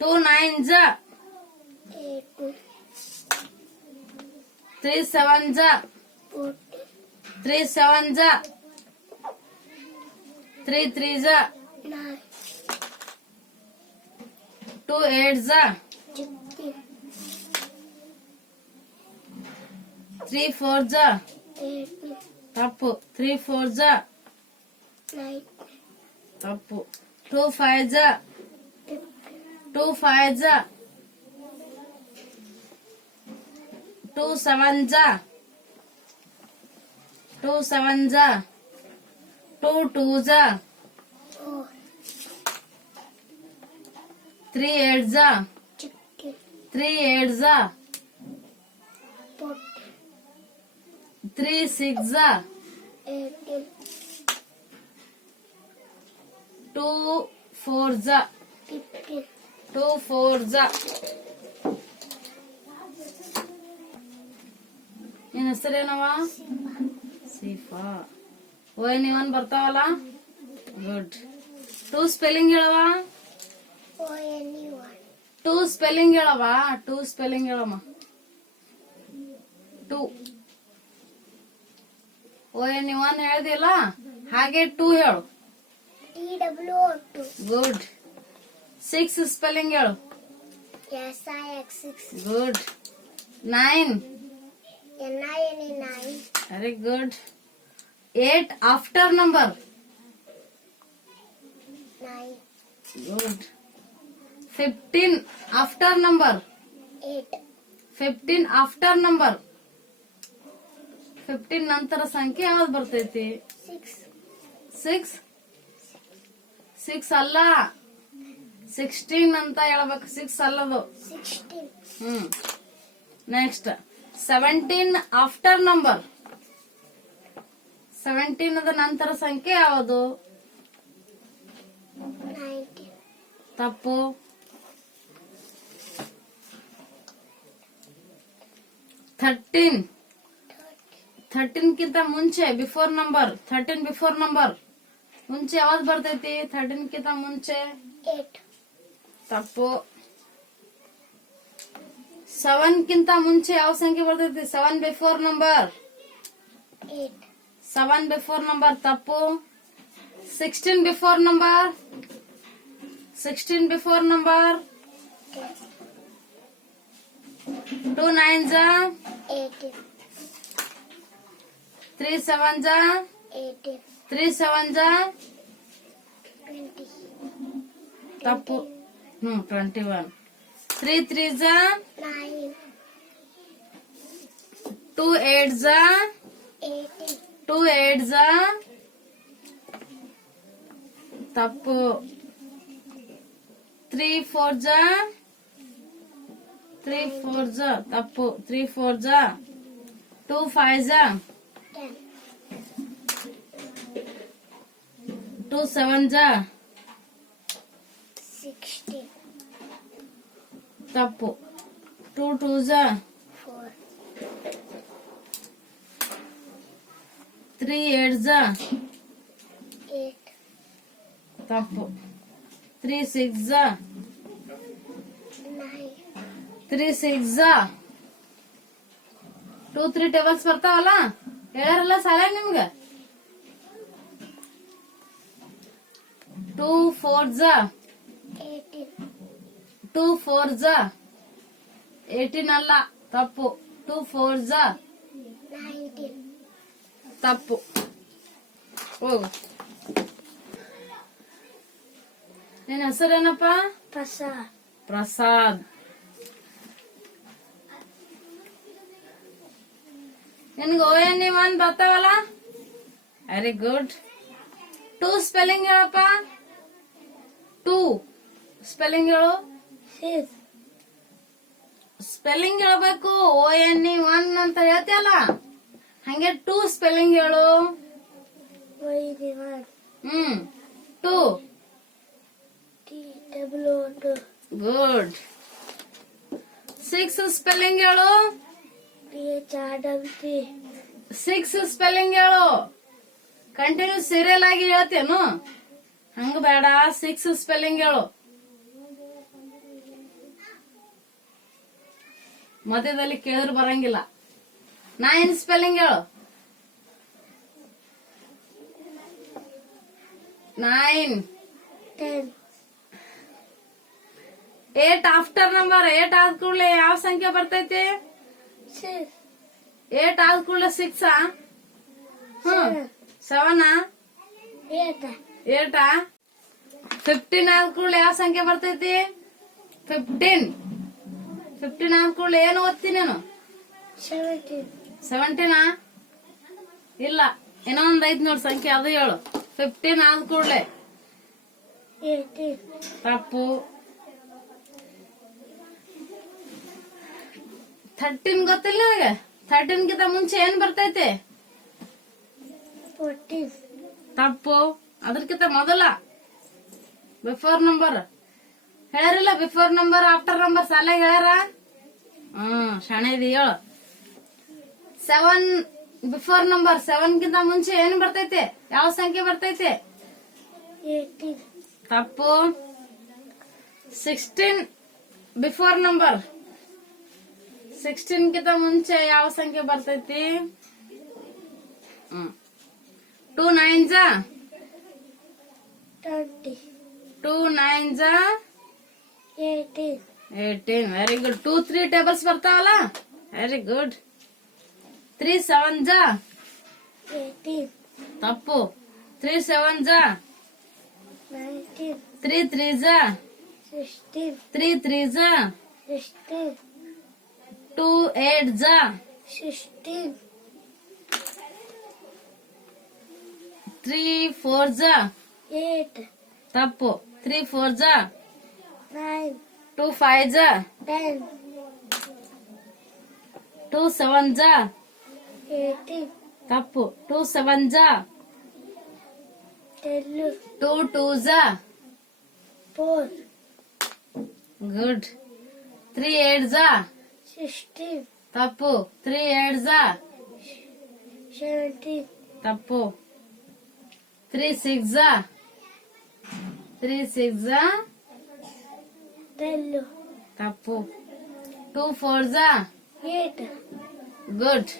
2 9 8, 3 7 14, 3 7 3 3 9, 2 8 16, 3 4 18, ತಪ್ಪು. 3 4 19, ತಪ್ಪು. 2 5 15, 2 5 2 7 2 7 2 2 4, 3 8 16, 3 8 14, 3 6 18, 2 4 15, 2 4 ನಿನ್ ಹೆಸರೇನವ? ಸೀಫಾ. ಓಯ್ ನೀವನ್ ಬರ್ತಾವಲ್ಲ, ಗುಡ್. 2 ಸ್ಪೆಲ್ಲಿಂಗ್ ಹೇಳವ. anyone, 2 ಸ್ಪೆಲ್ಲಿಂಗ್ ಹೇಳವ. 2 ಸ್ಪೆಲ್ಲಿಂಗ್ ಹೇಳಮ್ಮ. 2 ಓಯ್ ನೀವನ್ ಹೇಳ್ದಿಲ್ಲ, ಹಾಗೆ 2 ಹೇಳು. TWO2, good. 6 ಸ್ಪೆಲ್ಲಿಂಗ್ ಹೇಳು. SIX6, good. 9 NINE9, very good. 8 after number. 9, ಗುಡ್. 15 ಆಫ್ಟರ್ ನಂಬರ್. 8, 15 after number. 15 ನಂತರ ಸಂಖ್ಯೆ ಯಾವ್ದು ಬರ್ತೈತಿ? 6, 6 6 ಅಲ್ಲ, 16 ಅಂತ ಹೇಳ್ಬೇಕು. 6 ಅಲ್ಲದು. 16, ನೆಕ್ಸ್ಟ್ 17 ಆಫ್ಟರ್ ನಂಬರ್. 17 ಅದ ನಂತರ ಸಂಖ್ಯೆ ಯಾವುದು? 19, ತಪ್ಪು. 13 13 ಕಿಂತ ಮುಂಚೆ ಬಿಫೋರ್ ನಂಬರ್. 13 ಬಿಫೋರ್ ನಂಬರ್ ಮುಂಚೆ ಯಾವ್ದು ಬರ್ತೈತಿ? 13 ಕಿಂತ ಮುಂಚೆ 8, ತಪ್ಪು. 7 ಕಿಂತ ಮುಂಚೆ ಯಾವ ಸಂಖ್ಯೆ ಬರ್ತೈತಿ? 7 ಬಿಫೋರ್ ನಂಬರ್. 8, 7 before number. ತಪ್ಪು. 16 ಬಿಫೋರ್ ನಂಬರ್. 16 before number. 2 9 18, 3 7 18, 3 7 20, ತಪ್ಪು. 21. 3 3 9, 2 8 18, 2 8 ತಪ್ಪು. 3 4 3 4 ತಪ್ಪು. 3 4 2 5 10, 2 7 16, ತಪ್ಪು. 2 2 4, 3 8 8, ತಪ್ಪು. 3 6 9, 3 6 2 3 ಟೇಬಲ್ಸ್ ಬರ್ತಾವಲ್ಲ, ಹೇಳ್ಯಾರಲ್ಲ ಸಾಲ ನಿಮ್ಗೆ. 2 4 18, 2 4 18 ಅಲ್ಲ, ತಪ್ಪು. 2 4 19, ತಪ್ಪು. ಹೋಗು. ನಿನ್ನ ಹೆಸರೇನಪ್ಪ? Prasad, ಪ್ರಸಾದ್. ನಿನ್ಗೆ ONE1 ಬರ್ತಾವಲ್ಲ, ವೆರಿ ಗುಡ್. 2 ಸ್ಪೆಲ್ಲಿಂಗ್ ಹೇಳಪ್ಪ. 2 ಸ್ಪೆಲ್ಲಿಂಗ್ ಹೇಳು. ಸ್ಪೆಲ್ಲಿಂಗ್ ಹೇಳ್ಬೇಕು. ONE1 ಅಂತ ಹೇಳ್ತಿಯಲ್ಲ, ಹಂಗೆ 2 ಸ್ಪೆಲ್ಲಿಂಗ್ ಹೇಳು. 2 ಗುಡ್. 6 ಸ್ಪೆಲ್ಲಿಂಗ್ ಹೇಳು. 6 ಸ್ಪೆಲ್ಲಿಂಗ್ ಹೇಳು. ಕಂಟಿನ್ಯೂ ಸೀರಿಯಲ್ ಆಗಿ ಹೇಳ್ತೇನು, ಹಂಗ ಬೇಡ. 6 ಸ್ಪೆಲ್ಲಿಂಗ್ ಹೇಳು. ಮಧ್ಯದಲ್ಲಿ ಕೇಳಿದ್ರು ಬರಂಗಿಲ್ಲ. 9 ಸ್ಪೆಲ್ಲಿಂಗ್ ಹೇಳು. 9. 8 ಆಫ್ಟರ್ ನಂಬರ್. 8 ಆದ ಕೂಡಲೇ ಯಾವ ಸಂಖ್ಯೆ ಬರ್ತೈತಿ? 8 ಆದ ಕೂಡಲೇ 6 7 8 15 ಆದ ಕೂಡಲೇ ಯಾವ ಸಂಖ್ಯೆ ಬರ್ತೈತಿ? 15. 15 ಆದ ಕೂಡಲೇ ಏನು ಓದ್ತೀನಿ ನಾನು? 17 ಇಲ್ಲ, ಏನೋ ಒಂದ್ ಐತ್ ನೋಡ್ ಸಂಖ್ಯೆ, ಅದು ಹೇಳು. 15 ಆದ ಕೂಡಲೇ ತಪ್ಪು. 13 ಗೊತ್ತಿಲ್ಲ ನನಗೆ. 13 ಗಿಂತ ಮುಂಚೆ ಏನ್ ಬರ್ತೈತಿ? 14. ತಪ್ಪು. ಅದಕ್ಕಿಂತ ಮೊದಲ ಬಿಫೋರ್ ನಂಬರ್ ಹೇಳ್ಯಾರಿಲ್ಲ. ಬಿಫೋರ್ ನಂಬರ್ ಆಫ್ಟರ್ ನಂಬರ್ ಸಾಲ ಹೇಳ್ಯಾರ. ಶಾಣೆ ಇದೆ, ಹೇಳು. 7 ಬಿಫೋರ್ ನಂಬರ್. 7 ಗಿಂತ ಮುಂಚೆ ಏನ್ ಬರ್ತೈತೆ? ಯಾವ ಸಂಖ್ಯೆ ಬರ್ತೈತೆ? 18. ತಪ್ಪು. 16 ಬಿಫೋರ್ ನಂಬರ್. 16 ಗಿಂತ ಮುಂಚೆ ಯಾವ ಸಂಖ್ಯೆ ಬರ್ತೈತಿ? 2 9s 20. 2 9s 18. 18. Very good. 2 3 ಟೇಬಲ್ಸ್ ಬರ್ತಾವಲ್ಲ, ವೆರಿ ಗುಡ್. 3 7s 18. ತಪ್ಪು. 3 7s 19. 3 3s 16. 3 3s 16. 2 8s 16. 3 4s 8. ತಪ್ಪು. 3 4s 9. 2 5s 10. 2 7s 18. ತಪ್ಪು. 2 7s 12. 2 2s 4. ಗುಡ್. 3 8s 16. ತಪ್ಪು. 3 8s 17. ತಪ್ಪು. 3 6s 3 6s 12. ತಪ್ಪು. 2 4s 8. ಗುಡ್.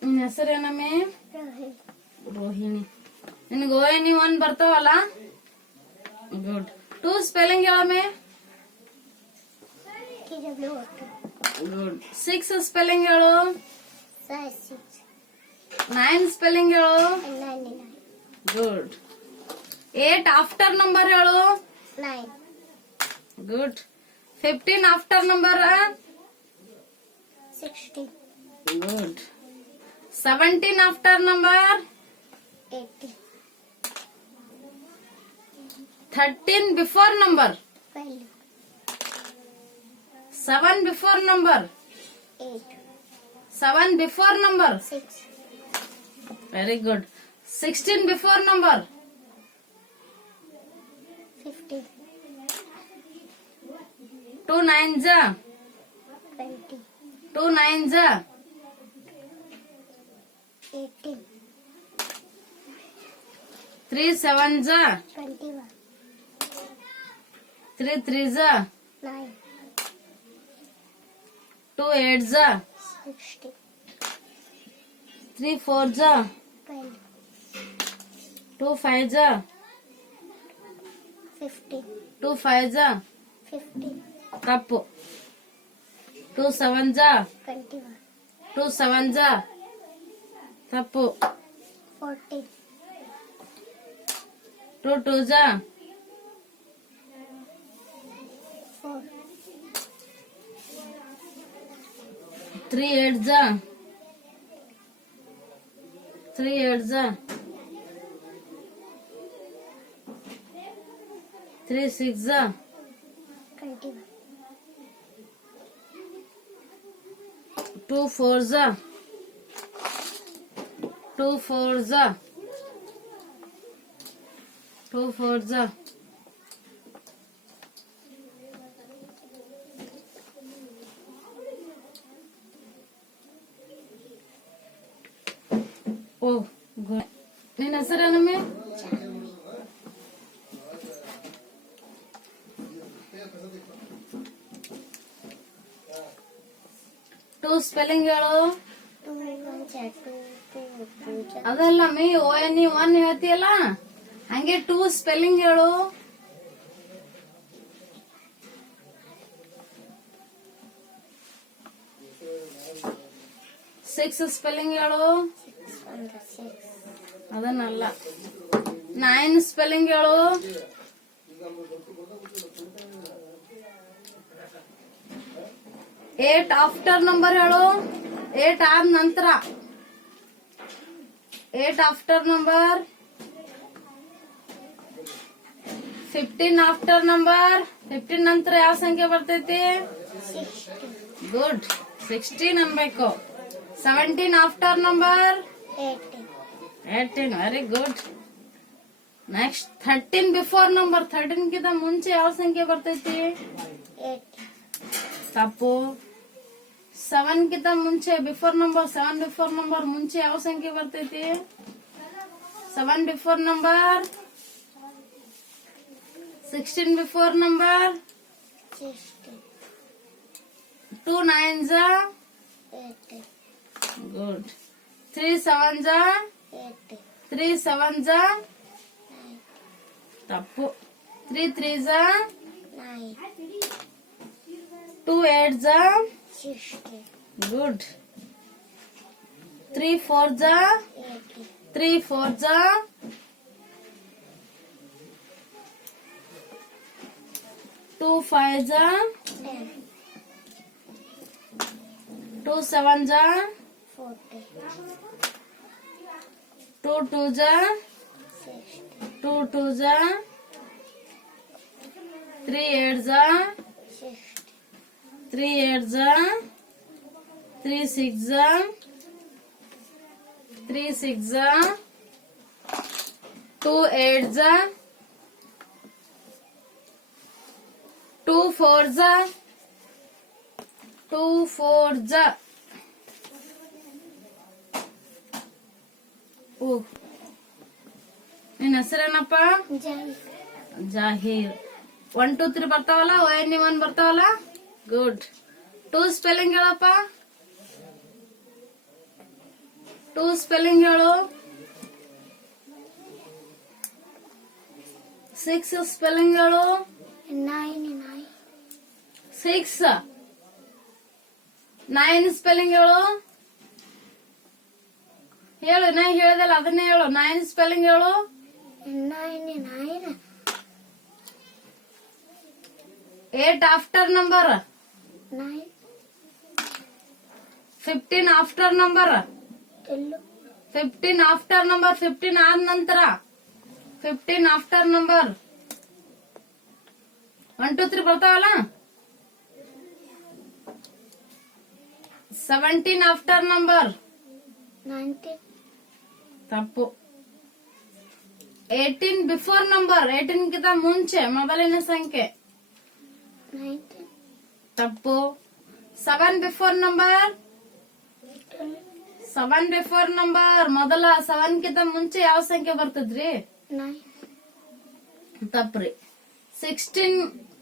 ನಿನ್ನ ಹೆಸರೇನಮ್ಮೆ? ರೋಹಿಣಿ. ನಿನಗೆ ONE1 ಬರ್ತಾವಲ್ಲ, ಗುಡ್. 2 ಸ್ಪೆಲ್ಲಿಂಗ್ ಹೇಳಮ್ಮೆ. ಗುಡ್. 6 ಸ್ಪೆಲ್ಲಿಂಗ್ ಹೇಳು. 9 ಸ್ಪೆಲ್ಲಿಂಗ್ ಹೇಳು. ಗುಡ್. 8 ಆಫ್ಟರ್ ನಂಬರ್ ಹೇಳು. 9. ಗುಡ್. 15 ಆಫ್ಟರ್ ನಂಬರ್. 16. ಗುಡ್. 17 after number. 18. 13 before number. 12. 7 before number. 8. 7 before number. 6. Very good. 16 before number. 15. 2 9s 20. 2 9s 18. 3 7s 21. 3 3s 9. 2 8s 60. 3 4s 12. 2 5s 15. 2 5s 15. ತಪ್ಪು. 2 7s 21. 2 7s ತಪ್ಪು. 14. 2 2s 3 8 जा 3 8 जा 3 6 जा 21. 2 4 जा 2 4 जा 2 4 जा ಓ ಗುಡ್. ನಿನ್ನ ಹೆಸರೇನಮ್ಮೆ? ಟೂ ಸ್ಪೆಲ್ಲಿಂಗ್ ಹೇಳು. 2 1 2 2 2 ಅದಲ್ಲ ಮೀ ಓ ಎನ್ ಇ 1 ಹೇಳ್ತೀಯಲ್ಲ ಹಂಗೆ ಟೂ ಸ್ಪೆಲ್ಲಿಂಗ್ ಹೇಳು. ಸಿಕ್ಸ್ ಸ್ಪೆಲ್ಲಿಂಗ್ ಹೇಳು. 6 ಅದನ್ನಲ್ಲ. 9 ಸ್ಪೆಲ್ಲಿಂಗ್ ಹೇಳು. 8 ಆಫ್ಟರ್ ನಂಬರ್ ಹೇಳು. 8 ಆದ ನಂತರ 8 ಆಫ್ಟರ್ ನಂಬರ್. 15 after number. 15 ನಂತರ ಯಾವ ಸಂಖ್ಯೆ ಬರ್ತೈತಿ? 16 ಗುಡ್. 16 ಅನ್ಬೇಕು. 17 after number. 18 18 very good. Next 13 before number. 13 ಗಿಂತ ಮುಂಚೆ ಯಾವ ಸಂಖ್ಯೆ ಬರ್ತೈತಿ? 8 ತಪ್ಪು. 7 ಗಿಂತ ಮುಂಚೆ ಬಿಫೋರ್ ನಂಬರ್. 7 ಬಿಫೋರ್ ನಂಬರ್ ಮುಂಚೆ ಯಾವ ಸಂಖ್ಯೆ ಬರ್ತೈತಿ? 7 ಬಿಫೋರ್ ನಂಬರ್. 16 before number. 16 2 9 जा 18 गुड. 3 7 जा 18 3 7 जा 9 तप्पु. 3 3 जा 9 2 8 जा 16 गुड. 3 4 जा 18 3 4 जा 2 5 जा 10 2 7 जा 40 2 2 जा 60 2 2 जा 3 8 जा 60 3 8 जा 3 6 जा 3 6 जा 2 8 जा 2 4 जा 2 4 जा. ಓ ನಿನ್ನ ಹೆಸರೇನಪ್ಪ? Jai ಜಾಹೀರ್. 1 2 3 ಬರ್ತಾವಲ್ಲ? ಓ ಎನ್ ಇ 1 ಬರ್ತಾವಲ್ಲ? ಗುಡ್. 2 ಸ್ಪೆಲ್ಲಿಂಗ್ ಹೇಳಪ್ಪ. 2 ಸ್ಪೆಲ್ಲಿಂಗ್ ಹೇಳು. 6 ಸ್ಪೆಲ್ಲಿಂಗ್ ಹೇಳು. 9 6 9 ಸ್ಪೆಲ್ಲಿಂಗ್ ಹೇಳು. ಹೇಳು, ನಾ ಹೇಳ್ದಲ್ಲ ಅದನ್ನೇ ಹೇಳು. 9 ಸ್ಪೆಲ್ಲಿಂಗ್ ಹೇಳು. 9 8 after number. 9 15 after number. 15 after number. 15 ಆದ ನಂತರ 15 ಆಫ್ಟರ್ ನಂಬರ್. 1 2 3 ಬರ್ತಾವಲ್ಲ? 17 ಆಫ್ಟರ್ ನಂಬರ್. 19 ತಪ್ಪು. 18 ಬಿಫೋರ್ ನಂಬರ್. 18 ಗಿಂತ ಮುಂಚೆ ಮೊದಲಿನ ಸಂಖ್ಯೆ. 19 ತಪ್ಪು. 7 ಬಿಫೋರ್ ನಂಬರ್. 12 7 before number. ಮೊದಲ 7 ಗಿಂತ ಮುಂಚೆ ಯಾವ ಸಂಖ್ಯೆ ಬರ್ತದ್ರಿ? 9 ತಪ್ಪ್ರಿ. 16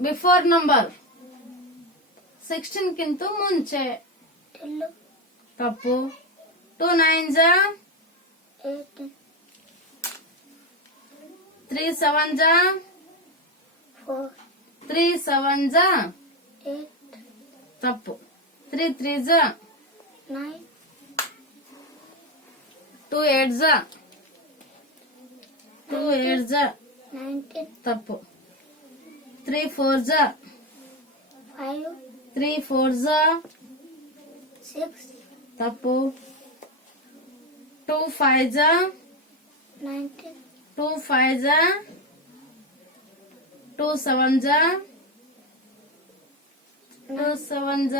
ಬಿಫೋರ್ ನಂಬರ್. 16 ಗಿಂತ ಮುಂಚೆ. 12 ತಪ್ಪು. 2 9 जा 18 3 7 जा 4 3 7 जा 8 ತಪ್ಪು. 3 3 जा 9 2 8 जा 2 8 जा 19 ತಪ್ಪು. 3 4 जा 5 3 4 जा 6 ತಪ್ಪು. 2 5 ಜ 19 2 5 ಜ 2 7 ಜ 2 7 ಜ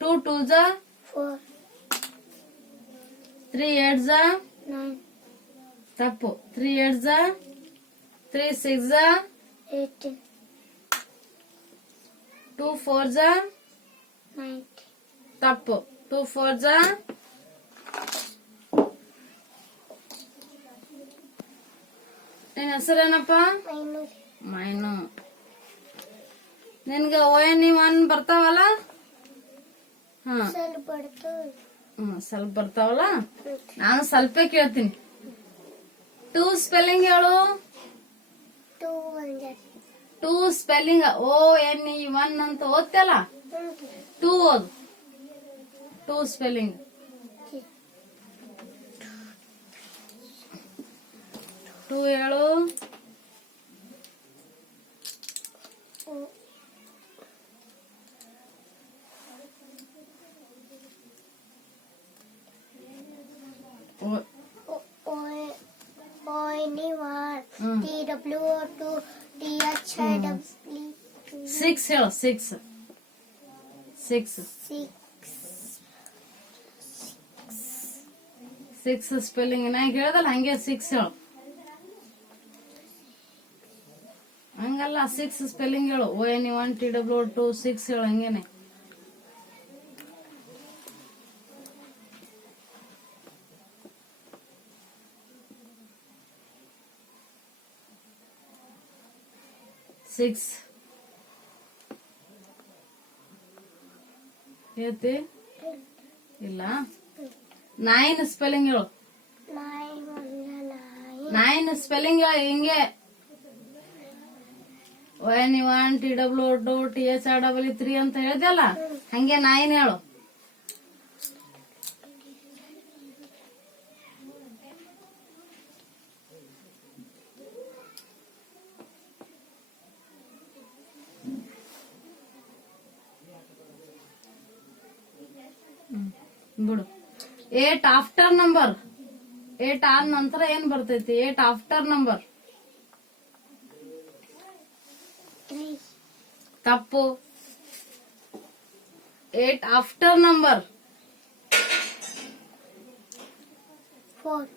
2 2 ಜ 4 3 8 ಜ 9 ತಪ್ಪು. 3 8 ಜ 3 6 ಜ 18 2 4 ಜ 90 ತಪ್ಪು. 2 4 ಜ ನಿನ್ ಹೆಸರೇನಪ್ಪ? minus ಮೈನು. ನಿನ್ಗೆ ONE 1 ಬರ್ತಾವಲ್ಲ? ಹಾ ಸ್ವಲ್ಪ ಬಡ್ತು ಸ್ವಲ್ಪ ಬರ್ತಾವಲ್ಲ. ನಾನು ಸ್ವಲ್ಪ ಕೇಳ್ತೀನಿ. 2 ಸ್ಪೆಲ್ಲಿಂಗ್ ಹೇಳು. 2 1 2 ಸ್ಪೆಲ್ಲಿಂಗ್ ONE 1 ಅಂತ ಓದ್ತಲ್ಲ, 2 ಓದು. 2 ಸ್ಪೆಲ್ಲಿಂಗ್ 2 ಹೇಳು. ONE 1 TW2 THW 6 ಹೇಳು. 6 6 ಸ್ಪೆಲ್ಲಿಂಗ್ ನಾ ಹೇಳ್ದಲ್ಲ ಹಂಗೆ 6 ಹೇಳು. ಹಂಗಲ್ಲ, 6 ಸ್ಪೆಲ್ಲಿಂಗ್ ಹೇಳು. ONE 1 TW2 6 ಹೇಳು ಹಂಗೇನೆ. ಸಿಕ್ಸ್ ಹೇಳ್ತಿ ಇಲ್ಲ. 9 ಸ್ಪೆಲ್ಲಿಂಗ್ ಹೇಳು. 9 ಸ್ಪೆಲ್ಲಿಂಗ್ ಹೇಳು ಹಿಂಗೆ. ONE 1 TW2 THW3 ಅಂತ ಹೇಳ್ದಲ್ಲ ಹಂಗೆ 9 ಹೇಳು. ಬಿಡು. 8 ಆಫ್ಟರ್ ನಂಬರ್. 8 ಆದ ನಂತರ ಏನ್ ಬರ್ತೈತಿ? 8 ಆಫ್ಟರ್ ನಂಬರ್. 3 ತಪ್ಪು. 8 ಆಫ್ಟರ್ ನಂಬರ್ 4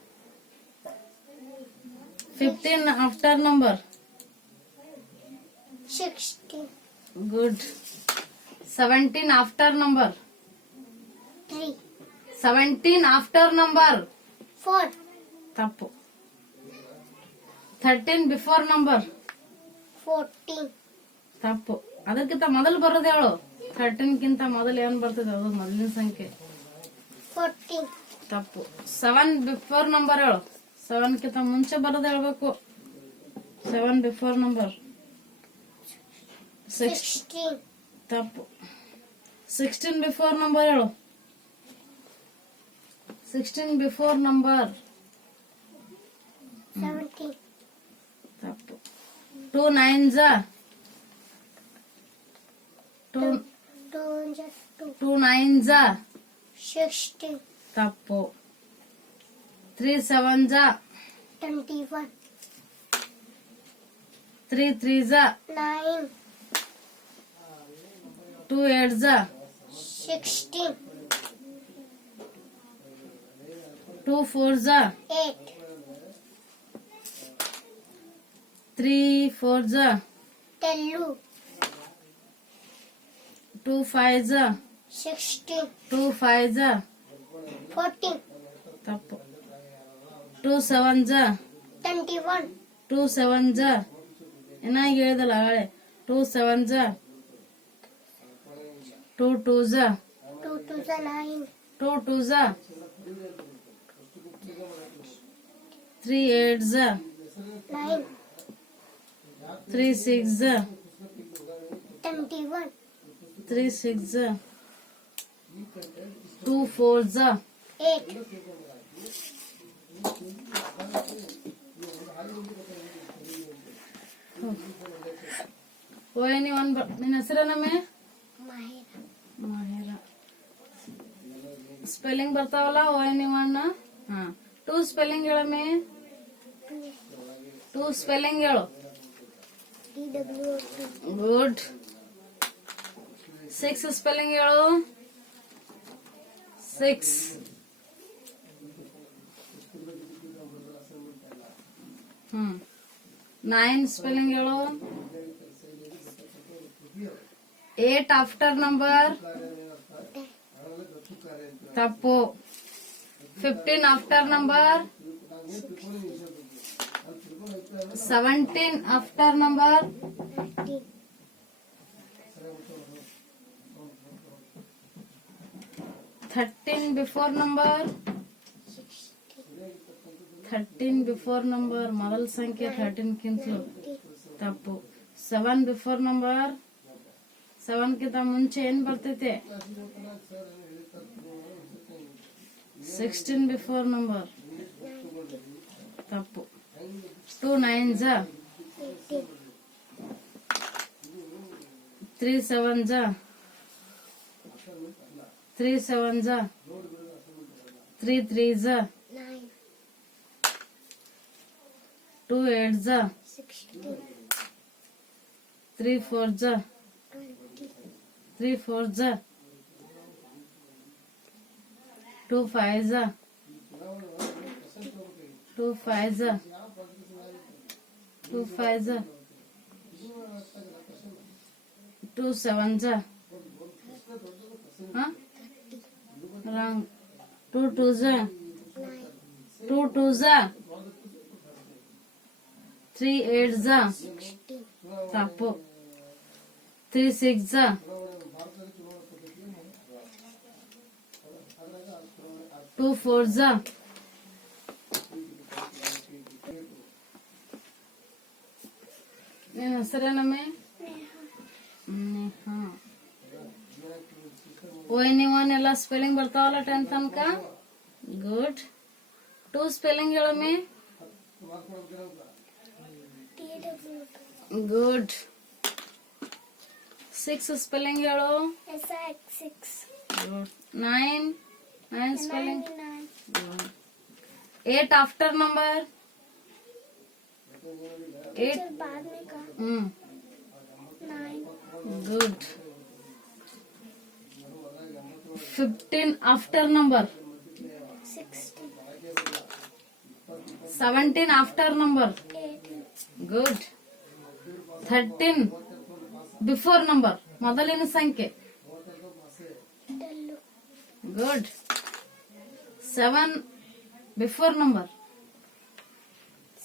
15 ಆಫ್ಟರ್ ನಂಬರ್. 16 ಗುಡ್. 17 ಆಫ್ಟರ್ ನಂಬರ್. 3 17 ಆಫ್ಟರ್ ನಂಬರ್ 4 ತಪ್ಪು. 13 ಬಿಫೋರ್ ನಂಬರ್ 14 ತಪ್ಪು. ಅದಕ್ಕಿಂತ ಮೊದಲು ಬರೋದು ಹೇಳು. 13 ಕಿಂತ ಮೊದಲು ಏನ್ ಬರ್ತದೆ? ಅದು ಮೊದಲಿನ ಸಂಖ್ಯೆ. 14 ತಪ್ಪು. 7 ಬಿಫೋರ್ ನಂಬರ್ ಹೇಳು. 7 ಕಿಂತ ಮುಂಚೆ ಬರೋದು ಹೇಳ್ಬೇಕು. 7 ಬಿಫೋರ್ ನಂಬರ್ 16 ತಪ್ಪು. 16 ಬಿಫೋರ್ ನಂಬರ್ ಹೇಳು. 16 ಬಿಫೋರ್ ನಂಬರ್ 17 ತಪ್ಪು. 2 9 ಜ 2 2 9 ಜ 16 ತಪ್ಪು. 3 7 ಜ 21 3 3 ಜ 9 2 8 ಜ 16 2 4 ಜ 8 3 4 ಜ 10 2 5 ಜ 16 2 5 ಜ 14 ತಪ್ಪು. 2 7 ಜ 21 2 7 ಜ ಏನಾಗಿ ಹೇಳಿದಲ್ಲ ಹಳೆ. 2 7 ಜ 2 2 ಜ 2 2 9 2 2 ಜ 3 8 ಜ 9 3 6 ಜ 21 3 6 ಜ 2 4 ಜ 8 ONE 1 ನಿನ್ನ ಹೆಸರೇನಮ್ಮೆ? ಮಾಹಿರ ಮಾಹಿರ. ಸ್ಪೆಲ್ಲಿಂಗ್ ಬರ್ತಾವಲ್ಲ ONE ಹಾ 2 ಸ್ಪೆಲ್ಲಿಂಗ್ ಹೇಳಮ್ಮಿ 2 ಸ್ಪೆಲ್ಲಿಂಗ್ ಹೇಳು DWOT ಗುಡ್ 6 ಸ್ಪೆಲ್ಲಿಂಗ್ ಹೇಳು 6 9 ಸ್ಪೆಲ್ಲಿಂಗ್ ಹೇಳು 8 ಆಫ್ಟರ್ ನಂಬರ್ ತಪ್ಪು 15 after number 17 after number 13 before number 13 before number ಮೊದಲ ಸಂಖ್ಯೆ 13 ಕಿಂತಲೂ ತಪ್ಪು 7 ಬಿಫೋರ್ ನಂಬರ್ 7 ಕಿಂತ ಮುಂಚೆ ಏನ್ ಬರ್ತೈತೆ 16 ಬಿಫೋರ್ ನಂಬರ್ ತಪ್ಪು 2 9s 3 7s 3 7s 3 3s 9 2 8s 16 3 4s 20 3 4s 2 5s 2 5s 2 5s 2 7s wrong 2 2s 2 2s 3 8s ತಪ್ಪು 3 6s 2 4s ನಿನ್ನ ಹೆಸರೇನಮ್ಮೆ ONE ಎಲ್ಲ ಸ್ಪೆಲ್ಲಿಂಗ್ ಬರ್ತಾವಲ್ಲ 10 ತನಕ ಗುಡ್ 2 ಸ್ಪೆಲ್ಲಿಂಗ್ ಹೇಳಮ್ಮೆ DWOT ಗುಡ್ 6 ಸ್ಪೆಲ್ಲಿಂಗ್ ಹೇಳು SX6 ಗುಡ್ 9 ಸ್ಪೆಲ್ಲಿಂಗ್ 99 8 आफ्टर नंबर 8 बाद में का 9 good 15 after number 60 17 after number 8 good 13 before number ಮೊದಲಿನ ಸಂಖ್ಯೆ डल्लू good 7 before number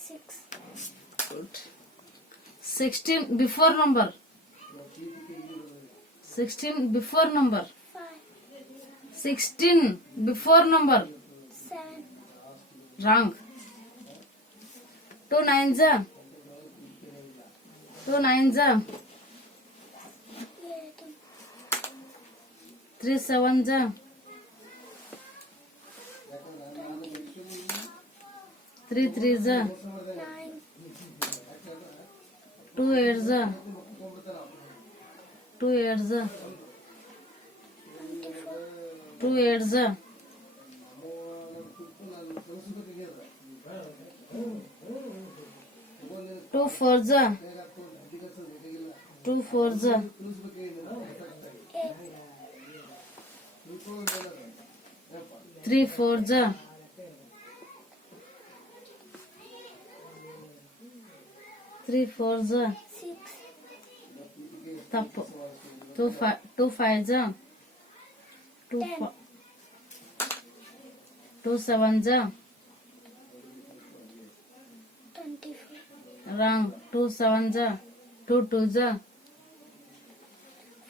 6 good 16 before number 16 before number 5 16 before number 7 wrong 2 9s 2 9s 3 7s 3 3s 9 2 8s 2 8s 2 8s 2 4s 2 4s 3 4s 3 4s 6 ತಪ್ಪು 2 5s 2 7s 24 wrong 2 7s 2 2s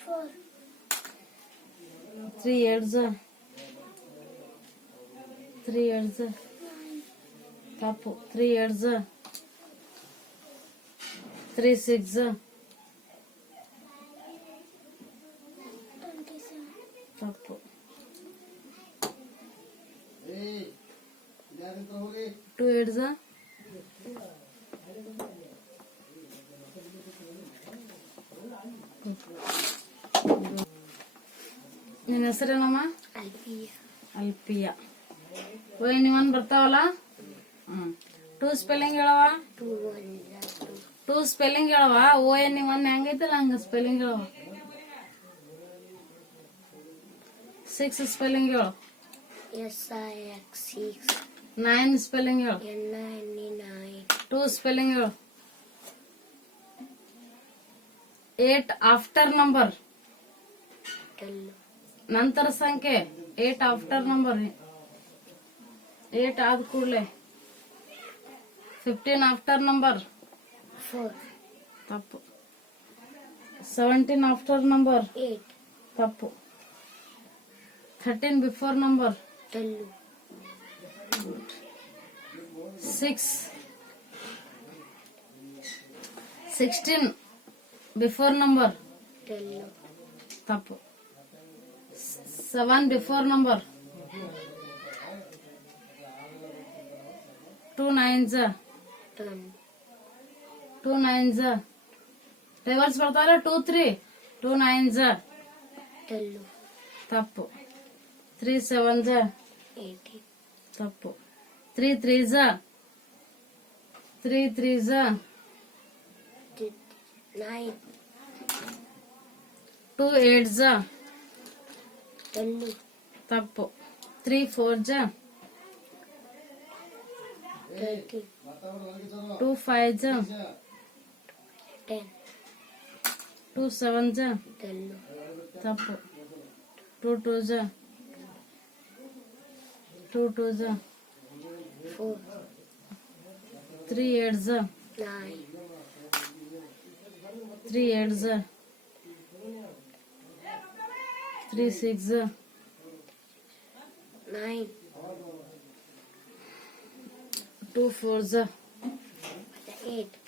4 3 8s 3 8s 9 ತಪ್ಪು 3 8s 3 6s 27 ತಪ್ಪು 2 8s ನಿನ್ನ ಹೆಸರೇನಮ್ಮ Alvia ಅಲ್ಪಿಯ. ಓ ಎನ್ ಒನ್ ಬರ್ತಾವಲ್ಲ. ಟೂ ಸ್ಪೆಲ್ಲಿಂಗ್ ಹೇಳವ. 2 1 2. ಟೂ ಸ್ಪೆಲ್ಲಿಂಗ್ ಹೇಳವ. ಓ ಎನ್ ಒನ್ ಹೆಂಗೈತಲ್ಲ ಹಂಗ ಸ್ಪೆಲ್ಲಿಂಗ್ ಹೇಳವ. 6 ಸ್ಪೆಲ್ಲಿಂಗ್ ಹೇಳು. SIX 6. 9 ಸ್ಪೆಲ್ಲಿಂಗ್ ಹೇಳು. N9. 2 ಸ್ಪೆಲ್ಲಿಂಗ್ ಹೇಳು. 8 ಆಫ್ಟರ್ ನಂಬರ್. 12. ನಂತರ ಸಂಖ್ಯೆ. 8 ಆಫ್ಟರ್ ನಂಬರ್. 8 ಆದ ಕೂಡಲೇ. 15 ಆಫ್ಟರ್ ನಂಬರ್. 4. ತಪ್ಪು. 17 ಆಫ್ಟರ್ ನಂಬರ್. 8. ತಪ್ಪು. 13 ಬಿಫೋರ್ ನಂಬರ್. 12. 16 before number. 12. ತಪ್ಪು. 7 ಬಿಫೋರ್ ನಂಬರ್. 2 9s. 10. 2 9s. ರಿವರ್ಸ್ ಬರ್ತಾರ. 2 3. 2 9s. 12. ತಪ್ಪು. 3 7s. 18. ತಪ್ಪು. 3 3s. 3 3s. 9. 2 8s. 12. ತಪ್ಪು. 3 4s. 13. 2 5s. 10. 2 7s. 12. ತಪ್ಪು. 2 2s. 2 2s. 4. 3 8s. 9. 3 8s. 3 6s. 9. 2 4s. 8.